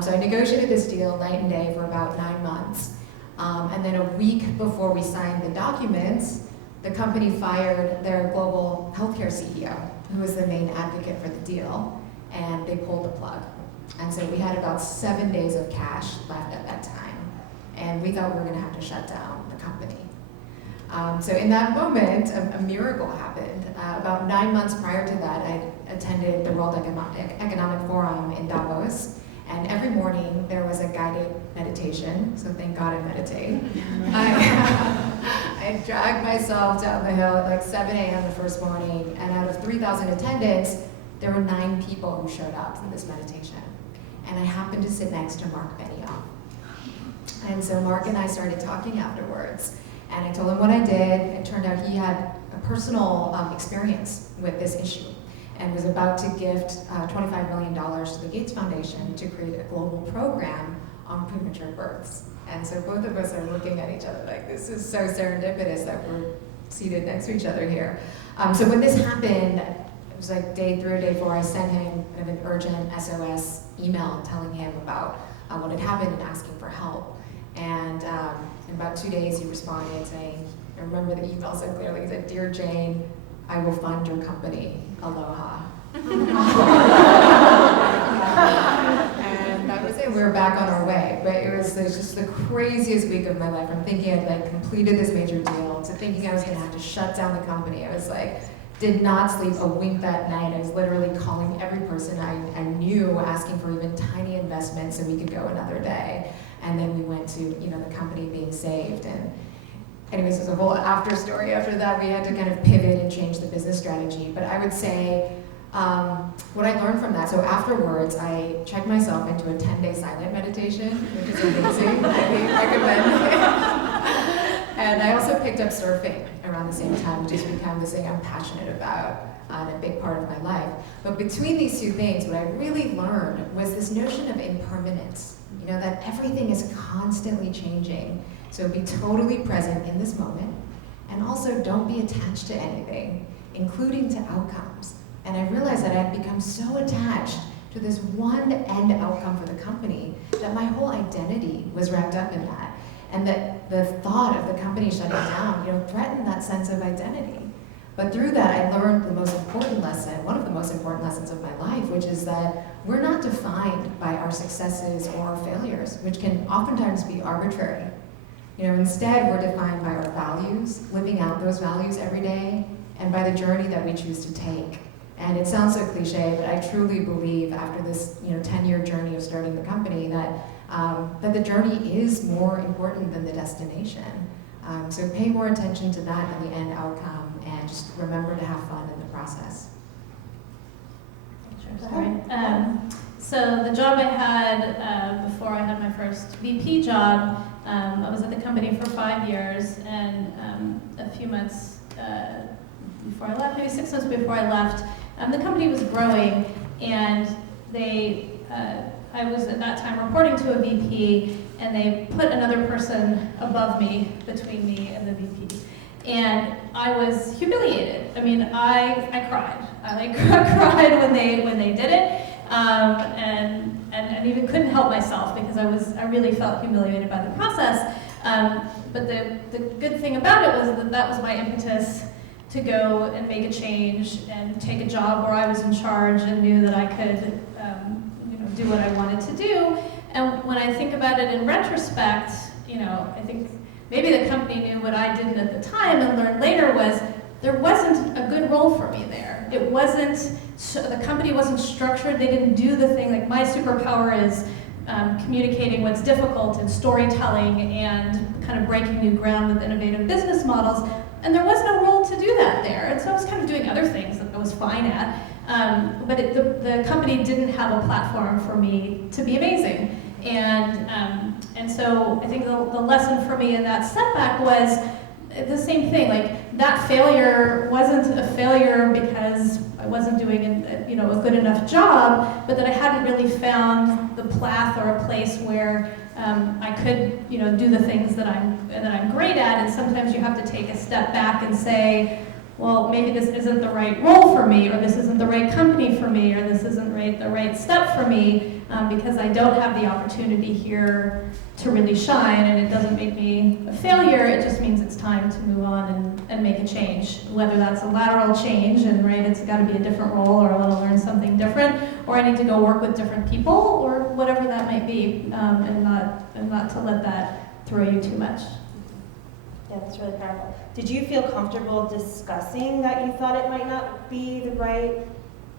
So I negotiated this deal night and day for about 9 months. And then a week before we signed the documents, the company fired their global healthcare CEO, who was the main advocate for the deal, and they pulled the plug. And so we had about 7 days of cash left at that time, and we thought we were gonna have to shut down the company. So in that moment, a miracle happened. About 9 months prior to that, I attended the World Economic Forum in Davos, and every morning there was a guided meditation, so thank God I meditate. I dragged myself down the hill at 7 a.m. the first morning, and out of 3,000 attendants, there were 9 people who showed up to this meditation. And I happened to sit next to Mark Benioff. And so Mark and I started talking afterwards. And I told him what I did. It turned out he had a personal experience with this issue and was about to gift $25 million to the Gates Foundation to create a global program on premature births. And so both of us are looking at each other like, this is so serendipitous that we're seated next to each other here. So when this happened, it was day 3 or day 4, I sent him kind of an urgent SOS email telling him about what had happened and asking for help. And in about 2 days, he responded saying, I remember the email so clearly. He said, "Dear Jane, I will fund your company. Aloha." And that was it. We were back on our way. But it was just the craziest week of my life. From thinking I'd completed this major deal to thinking I was going to have to shut down the company. I was did not sleep a wink that night. I was literally calling every person I knew, asking for even tiny investments so we could go another day. And then we went to the company being saved. And anyways, there's a whole after story after that. We had to kind of pivot and change the business strategy. But I would say what I learned from that, so afterwards, I checked myself into a 10-day silent meditation, which is amazing. I recommend. And I also picked up surfing around the same time, which has become this thing I'm passionate about and a big part of my life. But between these two things, what I really learned was this notion of impermanence, that everything is constantly changing. So be totally present in this moment, and also don't be attached to anything, including to outcomes. And I realized that I'd become so attached to this one end outcome for the company that my whole identity was wrapped up in that. And that the thought of the company shutting down, threatened that sense of identity. But through that, I learned the most important lesson, one of the most important lessons of my life, which is that we're not defined by our successes or our failures, which can oftentimes be arbitrary. Instead, we're defined by our values, living out those values every day, and by the journey that we choose to take. And it sounds so cliche, but I truly believe after this 10-year journey of starting the company that the journey is more important than the destination. So pay more attention to that than the end outcome, and just remember to have fun in the process. Sure, sorry. So the job I had before I had my first VP job, I was at the company for 5 years, and a few months before I left, maybe 6 months before I left, the company was growing, and I was at that time reporting to a VP, and they put another person above me, between me and the VP. And I was humiliated. I mean, I cried. I cried when they did it, and even couldn't help myself because I really felt humiliated by the process. But the good thing about it was that was my impetus to go and make a change and take a job where I was in charge and knew that I could do what I wanted to do. And when I think about it in retrospect, I think maybe the company knew what I didn't at the time and learned later was there wasn't a good role for me there. It wasn't, the company wasn't structured, they didn't do the thing, like my superpower is communicating what's difficult and storytelling and kind of breaking new ground with innovative business models. And there was no role to do that there. And so I was kind of doing other things that I was fine at. But the company didn't have a platform for me to be amazing. And so I think the lesson for me in that setback was the same thing. Like that failure wasn't a failure because I wasn't doing a good enough job, but that I hadn't really found the path or a place where I could do the things that I'm great at. And sometimes you have to take a step back and say, well, maybe this isn't the right role for me, or this isn't the right company for me, or this isn't the right step for me, because I don't have the opportunity here to really shine, and it doesn't make me a failure, it just means it's time to move on and make a change. Whether that's a lateral change, and it's got to be a different role, or I want to learn something different, or I need to go work with different people, or whatever that might be, and not to let that throw you too much. Yeah, that's really powerful. Did you feel comfortable discussing that you thought it might not be the right,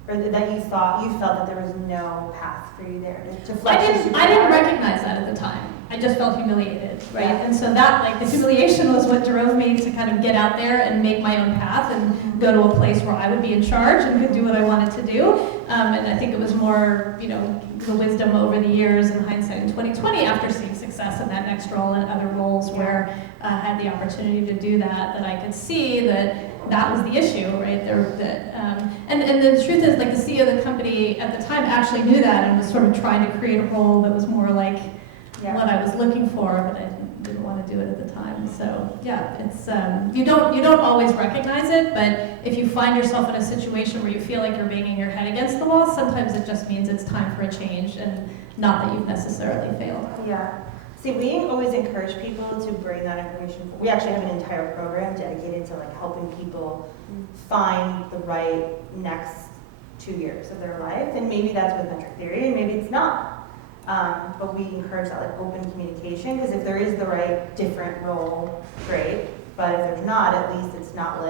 or that you felt that there was no path for you there to flex? I didn't recognize that at the time. I just felt humiliated, right? Yeah. And so that, the humiliation was what drove me to kind of get out there and make my own path and go to a place where I would be in charge and could do what I wanted to do. And I think it was more, the wisdom over the years and hindsight in 2020 after seeing success in that next role and other roles where I had the opportunity to do that I could see that was the issue, right? And the truth is, the CEO of the company at the time actually knew that and was sort of trying to create a role that was more like what I was looking for, but I didn't want to do it at the time. So yeah, it's you don't always recognize it, but if you find yourself in a situation where you feel like you're banging your head against the wall, sometimes it just means it's time for a change, and not that you've necessarily failed. Yeah. See, we always encourage people to bring that information. We actually have an entire program dedicated to helping people find the right next 2 years of their life, and maybe that's with metric theory, and maybe it's not. But we encourage that open communication, because if there is the right different role, great. But if there's not, at least it's not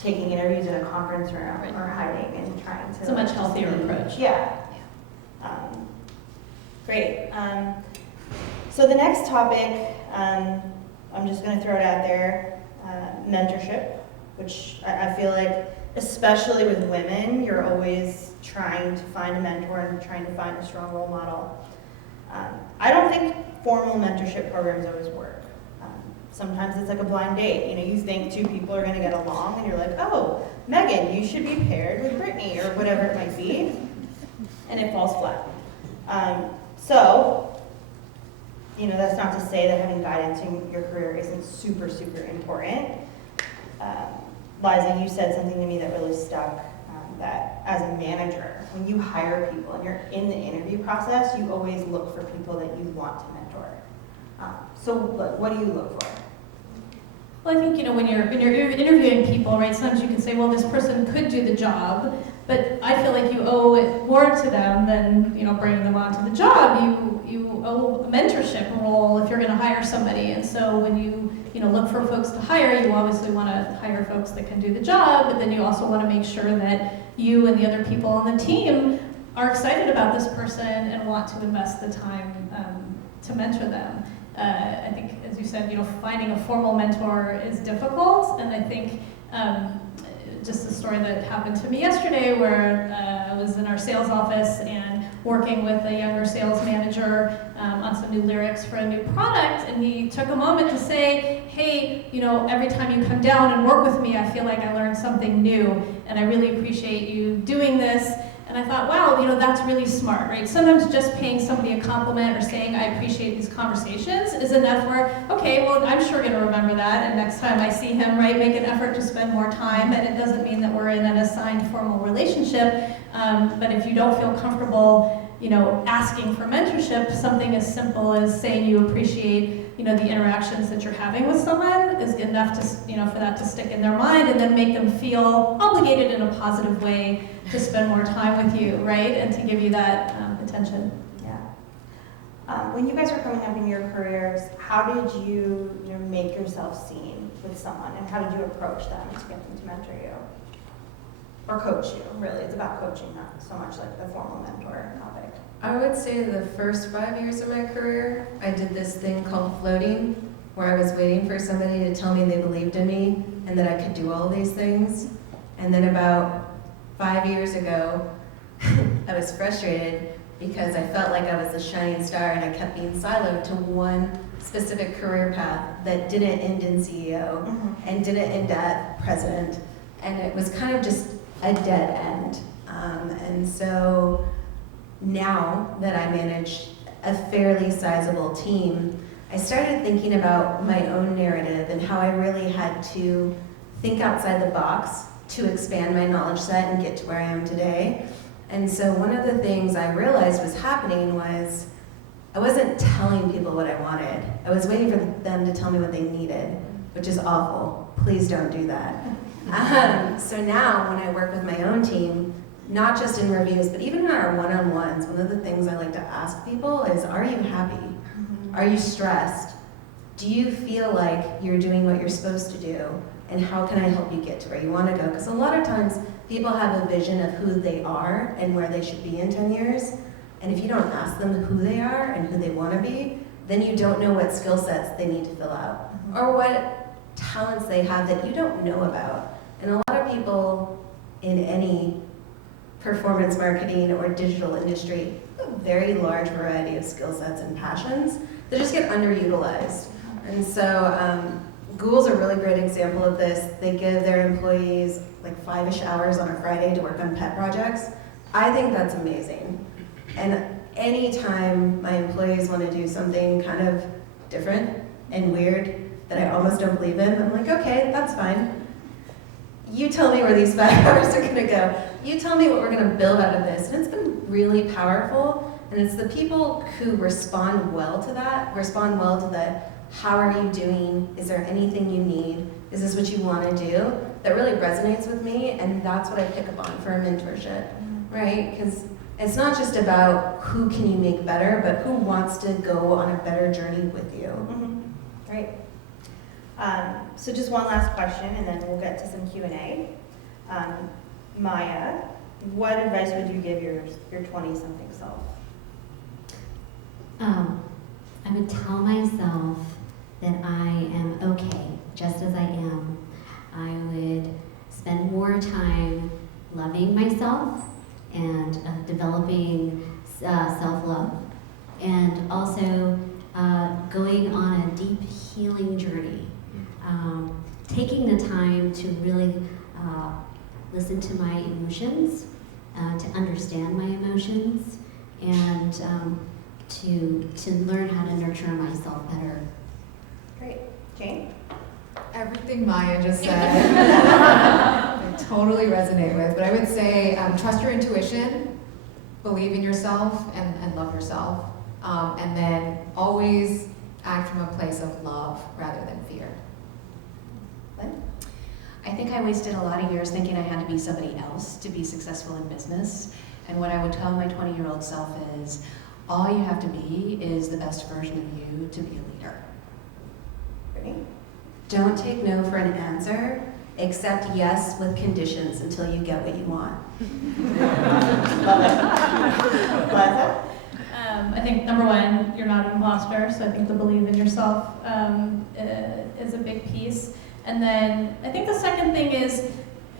taking interviews in a conference room or hiding and trying to. It's a much healthier approach. Yeah. Great. So the next topic I'm just going to throw it out there, mentorship, which I feel like, especially with women, you're always trying to find a mentor and trying to find a strong role model. I don't think formal mentorship programs always work. Sometimes it's like a blind date. You know, you think two people are going to get along, and you're like, oh, Megan, you should be paired with Brittany, or whatever it might be, and it falls flat. So, you know, that's not to say that having guidance in your career isn't super, super important. Liza, you said something to me that really stuck, that as a manager, when you hire people and you're in the interview process, you always look for people that you want to mentor. So what do you look for? Well, I think, you know, when you're interviewing people, right, sometimes you can say, well, this person could do the job, but I feel like you owe it more to them than, you know, bringing them onto the job. You owe a mentorship role if you're going to hire somebody. And so when you know, look for folks to hire, you obviously want to hire folks that can do the job, but then you also want to make sure that you and the other people on the team are excited about this person and want to invest the time to mentor them. I think, as you said, you know, finding a formal mentor is difficult, and I think just a story that happened to me yesterday where I was in our sales office and working with a younger sales manager on some new lyrics for a new product, and he took a moment to say, hey, you know, every time you come down and work with me, I feel like I learned something new, and I really appreciate you doing this. And I thought, wow, you know, that's really smart, right? Sometimes just paying somebody a compliment or saying, I appreciate these conversations is enough where, okay, well, I'm sure going to remember that, and next time I see him, right, make an effort to spend more time, and it doesn't mean that we're in an assigned formal relationship, but if you don't feel comfortable, you know, asking for mentorship, something as simple as saying you appreciate, you know, the interactions that you're having with someone is enough to, you know, for that to stick in their mind and then make them feel obligated in a positive way to spend more time with you, right? And to give you that attention. Yeah. When you guys were coming up in your careers, how did you know, make yourself seen with someone, and how did you approach them to get them to mentor you? Or coach you, really. It's about coaching, not so much like the formal mentor topic. I would say the first 5 years of my career, I did this thing called floating, where I was waiting for somebody to tell me they believed in me and that I could do all these things. And then about 5 years ago, I was frustrated because I felt like I was the shining star and I kept being siloed to one specific career path that didn't end in CEO and didn't end at president. And it was kind of just a dead end. And so now that I manage a fairly sizable team, I started thinking about my own narrative and how I really had to think outside the box to expand my knowledge set and get to where I am today. And so one of the things I realized was happening was I wasn't telling people what I wanted. I was waiting for them to tell me what they needed, which is awful. Please don't do that. So now when I work with my own team, not just in reviews, but even in our one-on-ones, one of the things I like to ask people is, are you happy? Are you stressed? Do you feel like you're doing what you're supposed to do? And how can I help you get to where you want to go? Because a lot of times people have a vision of who they are and where they should be in 10 years. And if you don't ask them who they are and who they want to be, then you don't know what skill sets they need to fill out or what talents they have that you don't know about. And a lot of people in any performance marketing or digital industry have a very large variety of skill sets and passions that just get underutilized. And so Google's a really great example of this. They give their employees like 5-ish hours on a Friday to work on pet projects. I think that's amazing. And anytime my employees want to do something kind of different and weird that I almost don't believe in, I'm like, okay, that's fine. You tell me where these 5 hours are going to go. You tell me what we're going to build out of this. And it's been really powerful. And it's the people who respond well to that, how are you doing? Is there anything you need? Is this what you want to do? That really resonates with me, and that's what I pick up on for a mentorship, right? Because it's not just about who can you make better, but who wants to go on a better journey with you. Great. So just one last question, and then we'll get to some Q&A. Maya, what advice would you give your 20-something self? I would tell myself that I am yourself and developing self-love, and also going on a deep healing journey. Taking the time to really listen to my emotions, to understand my emotions, and to learn how to nurture myself better. Great. Jane? Everything Maya just said, I totally resonate with. But I would say trust your intuition, believe in yourself, and love yourself. And then always act from a place of love rather than fear. Lynn? I think I wasted a lot of years thinking I had to be somebody else to be successful in business. And what I would tell my 20-year-old self is, all you have to be is the best version of you to be a leader. Brittany? Don't take no for an answer. Accept yes with conditions until you get what you want. Love it. Liza? I think number one, you're not an imposter, so I think the believe in yourself is a big piece. And then I think the second thing is,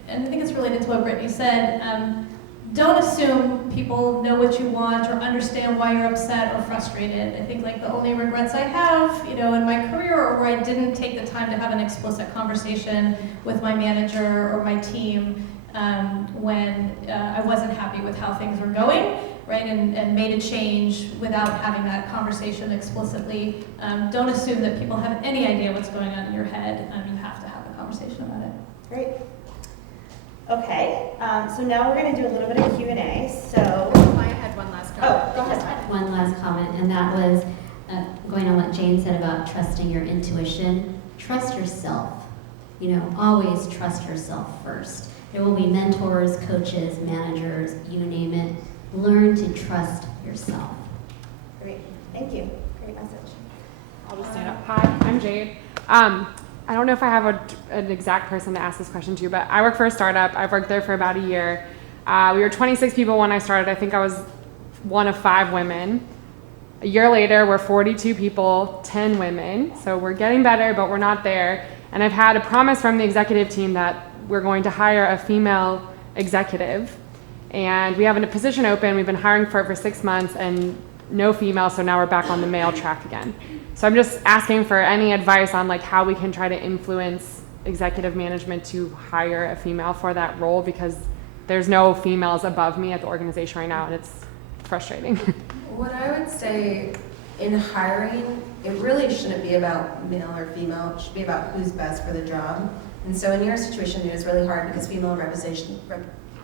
and I think it's related to what Brittany said, don't assume people know what you want or understand why you're upset or frustrated. I think like the only regrets I have, in my career, or where I didn't take the time to have an explicit conversation with my manager or my team when I wasn't happy with how things were going, right, and made a change without having that conversation explicitly. Don't assume that people have any idea what's going on in your head. You have to have a conversation about it. Great. Okay, so now we're going to do a little bit of Q&A. So, Maya had one last comment. oh, go I just ahead. had one last comment, and that was going on what Jane said about trusting your intuition. Trust yourself. Always trust yourself first. There will be mentors, coaches, managers, you name it. Learn to trust yourself. Great, thank you. Great message. I'll just stand up. Hi, I'm Jade. I don't know if I have an exact person to ask this question to, but I work for a startup. I've worked there for about a year. We were 26 people when I started. I think I was one of 5 women. A year later, we're 42 people, 10 women. So we're getting better, but we're not there. And I've had a promise from the executive team that we're going to hire a female executive. And we have a position open. We've been hiring for it for 6 months and no female, so now we're back on the male track again. So I'm just asking for any advice on how we can try to influence executive management to hire a female for that role, because there's no females above me at the organization right now, and it's frustrating. What I would say in hiring, it really shouldn't be about male or female. It should be about who's best for the job. And so in your situation, it was really hard because female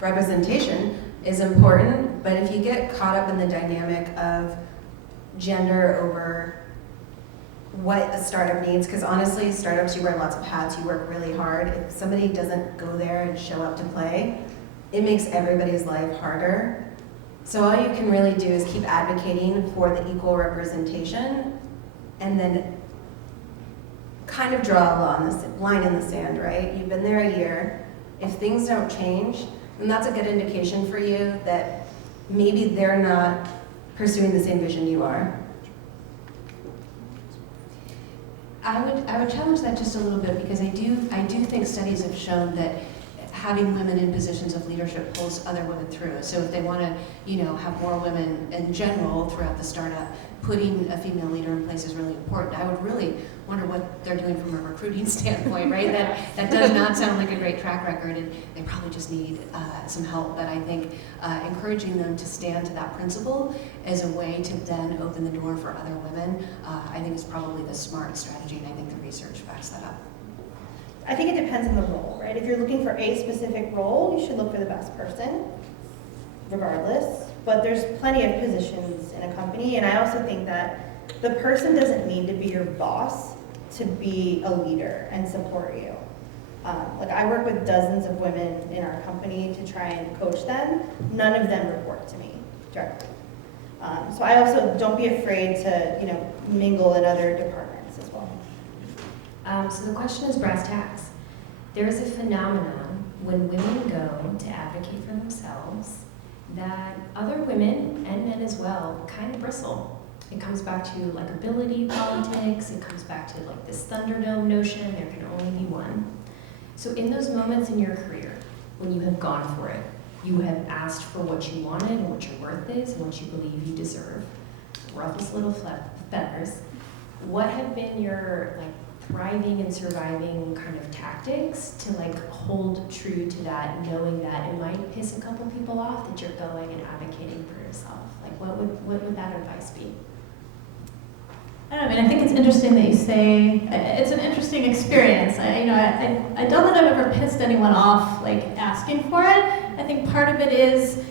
representation is important, but if you get caught up in the dynamic of gender over what a startup needs, because honestly, startups, you wear lots of hats, you work really hard. If somebody doesn't go there and show up to play, it makes everybody's life harder. So all you can really do is keep advocating for the equal representation, and then kind of draw a line in the sand, right? You've been there a year. If things don't change, then that's a good indication for you that maybe they're not pursuing the same vision you are. I would challenge that just a little bit, because I do think studies have shown that having women in positions of leadership pulls other women through. So if they want to, have more women in general throughout the startup, putting a female leader in place is really important. I would really wonder what they're doing from a recruiting standpoint, right? That does not sound like a great track record, and they probably just need some help. But I think encouraging them to stand to that principle as a way to then open the door for other women, I think is probably the smart strategy, and I think the research backs that up. I think it depends on the role, right? If you're looking for a specific role, you should look for the best person, regardless. But there's plenty of positions in a company, and I also think that the person doesn't need to be your boss to be a leader and support you. I work with dozens of women in our company to try and coach them. None of them report to me directly. So I also don't be afraid to, mingle in other departments as well. So the question is brass tacks. There is a phenomenon when women go to advocate for themselves that other women and men as well kind of bristle. It comes back to likability politics. It comes back to this Thunderdome notion. There can only be one. So in those moments in your career when you have gone for it, you have asked for what you wanted and what your worth is and what you believe you deserve. Ruffles little feathers. What have been your like thriving and surviving kind of tactics to like hold true to that, knowing that it might piss a couple people off that you're going and advocating for yourself? Like what would that advice be? I don't know, I mean, I think it's interesting that you say, it's an interesting experience. I don't know that I've ever pissed anyone off, like, asking for it. I think part of it is,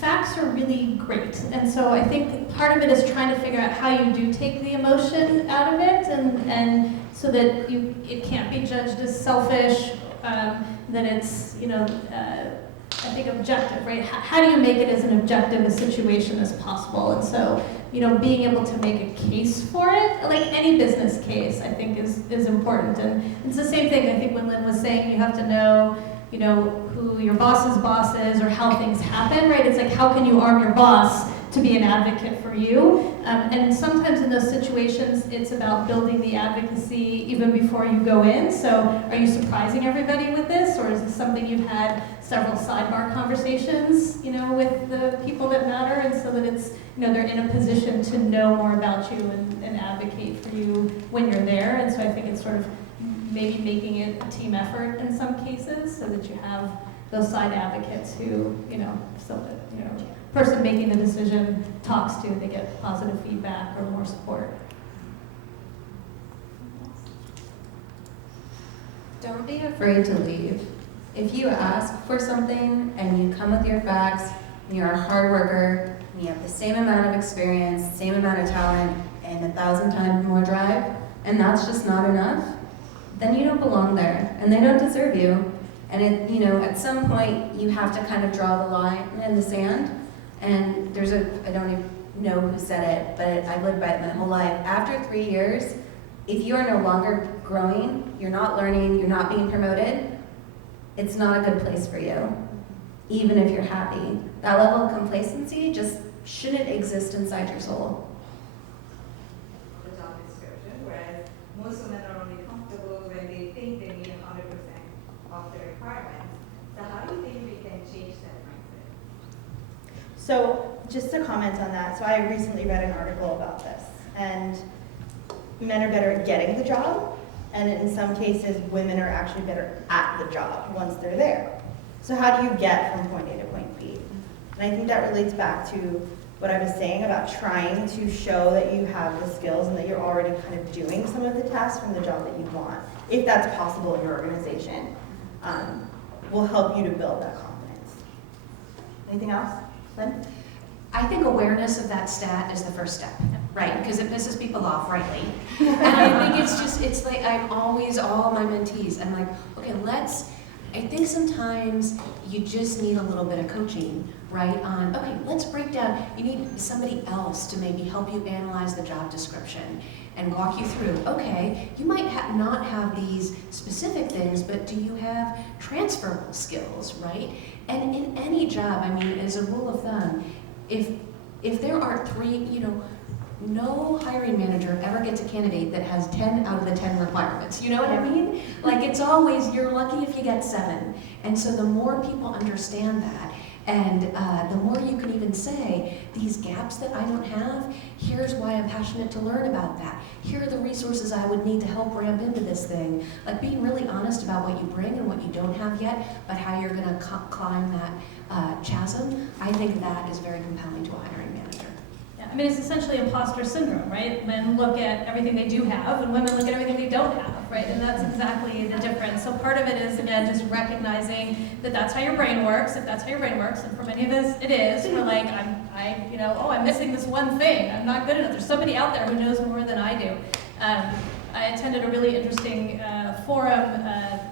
facts are really great. And so I think part of it is trying to figure out how you do take the emotion out of it, and so that it can't be judged as selfish, that it's, I think objective, right? How do you make it as an objective a situation as possible? And so, being able to make a case for it, like any business case, I think is important. And it's the same thing, I think, when Lynn was saying you have to know, who your boss's boss is or how things happen, right? It's like, how can you arm your boss to be an advocate for you? And sometimes in those situations, it's about building the advocacy even before you go in. So are you surprising everybody with this? Or is this something you've had several sidebar conversations, with the people that matter, and so that it's, they're in a position to know more about you and advocate for you when you're there. And so I think it's sort of maybe making it a team effort in some cases, so that you have those side advocates who, so that, person making the decision talks to, they get positive feedback or more support. Don't be afraid to leave. If you ask for something and you come with your facts, and you're a hard worker, and you have the same amount of experience, same amount of talent, and 1,000 times more drive, and that's just not enough, then you don't belong there, and they don't deserve you. And at some point, you have to kind of draw the line in the sand. And I don't even know who said it, but I've lived by it my whole life. After 3 years, if you are no longer growing, you're not learning, you're not being promoted, it's not a good place for you, even if you're happy. That level of complacency just shouldn't exist inside your soul. The job description, whereas most women are only comfortable when they think they meet 100% of the requirements. So how do you think we can change that mindset? So just to comment on that, so I recently read an article about this, and men are better at getting the job, and in some cases, women are actually better at the job once they're there. So how do you get from point A to point B? And I think that relates back to what I was saying about trying to show that you have the skills and that you're already kind of doing some of the tasks from the job that you want, if that's possible in your organization, will help you to build that confidence. Anything else, Lynn? I think awareness of that stat is the first step, right? Because it pisses people off, rightly. And I think it's like, I'm always, all my mentees, I'm like, okay, I think sometimes you just need a little bit of coaching, right? On, okay, let's break down, you need somebody else to maybe help you analyze the job description and walk you through, okay, you might not have these specific things, but do you have transferable skills, right? And in any job, I mean, as a rule of thumb, if there aren't no hiring manager ever gets a candidate that has 10 out of the 10 requirements. You know what I mean? Like, it's always, you're lucky if you get 7. And so the more people understand that, and the more you can even say, these gaps that I don't have, here's why I'm passionate to learn about that. Here are the resources I would need to help ramp into this thing. Like, being really honest about what you bring and what you don't have yet, but how you're gonna climb that chasm, I think that is very compelling to a hiring manager. Yeah, I mean, it's essentially imposter syndrome, right? Men look at everything they do have, and women look at everything they don't have, right? And that's exactly the difference. So part of it is, again, just recognizing that that's how your brain works. If that's how your brain works, and for many of us, it is. We're like, I'm missing this one thing. I'm not good enough. There's somebody out there who knows more than I do. I attended a really interesting forum.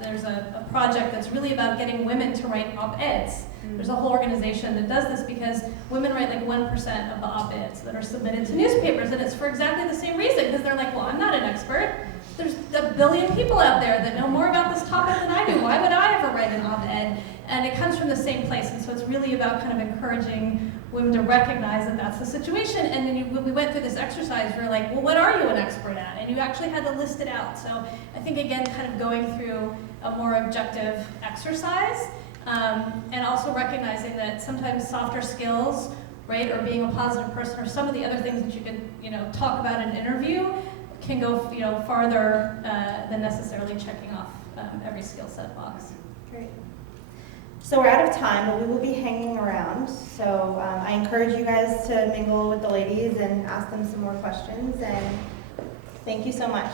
There's a project that's really about getting women to write op-eds. There's a whole organization that does this because women write like 1% of the op-eds that are submitted to newspapers, and it's for exactly the same reason, because they're like, well, I'm not an expert. There's a billion people out there that know more about this topic than I do. Why would I ever write an op-ed? And it comes from the same place, and so it's really about kind of encouraging women to recognize that that's the situation. And then when we went through this exercise, we were like, well, what are you an expert at? And you actually had to list it out. So I think, again, kind of going through a more objective exercise And also recognizing that sometimes softer skills, right, or being a positive person, or some of the other things that you can, talk about in an interview can go, farther than necessarily checking off every skill set box. Great. So we're out of time, but we will be hanging around. So I encourage you guys to mingle with the ladies and ask them some more questions. And thank you so much.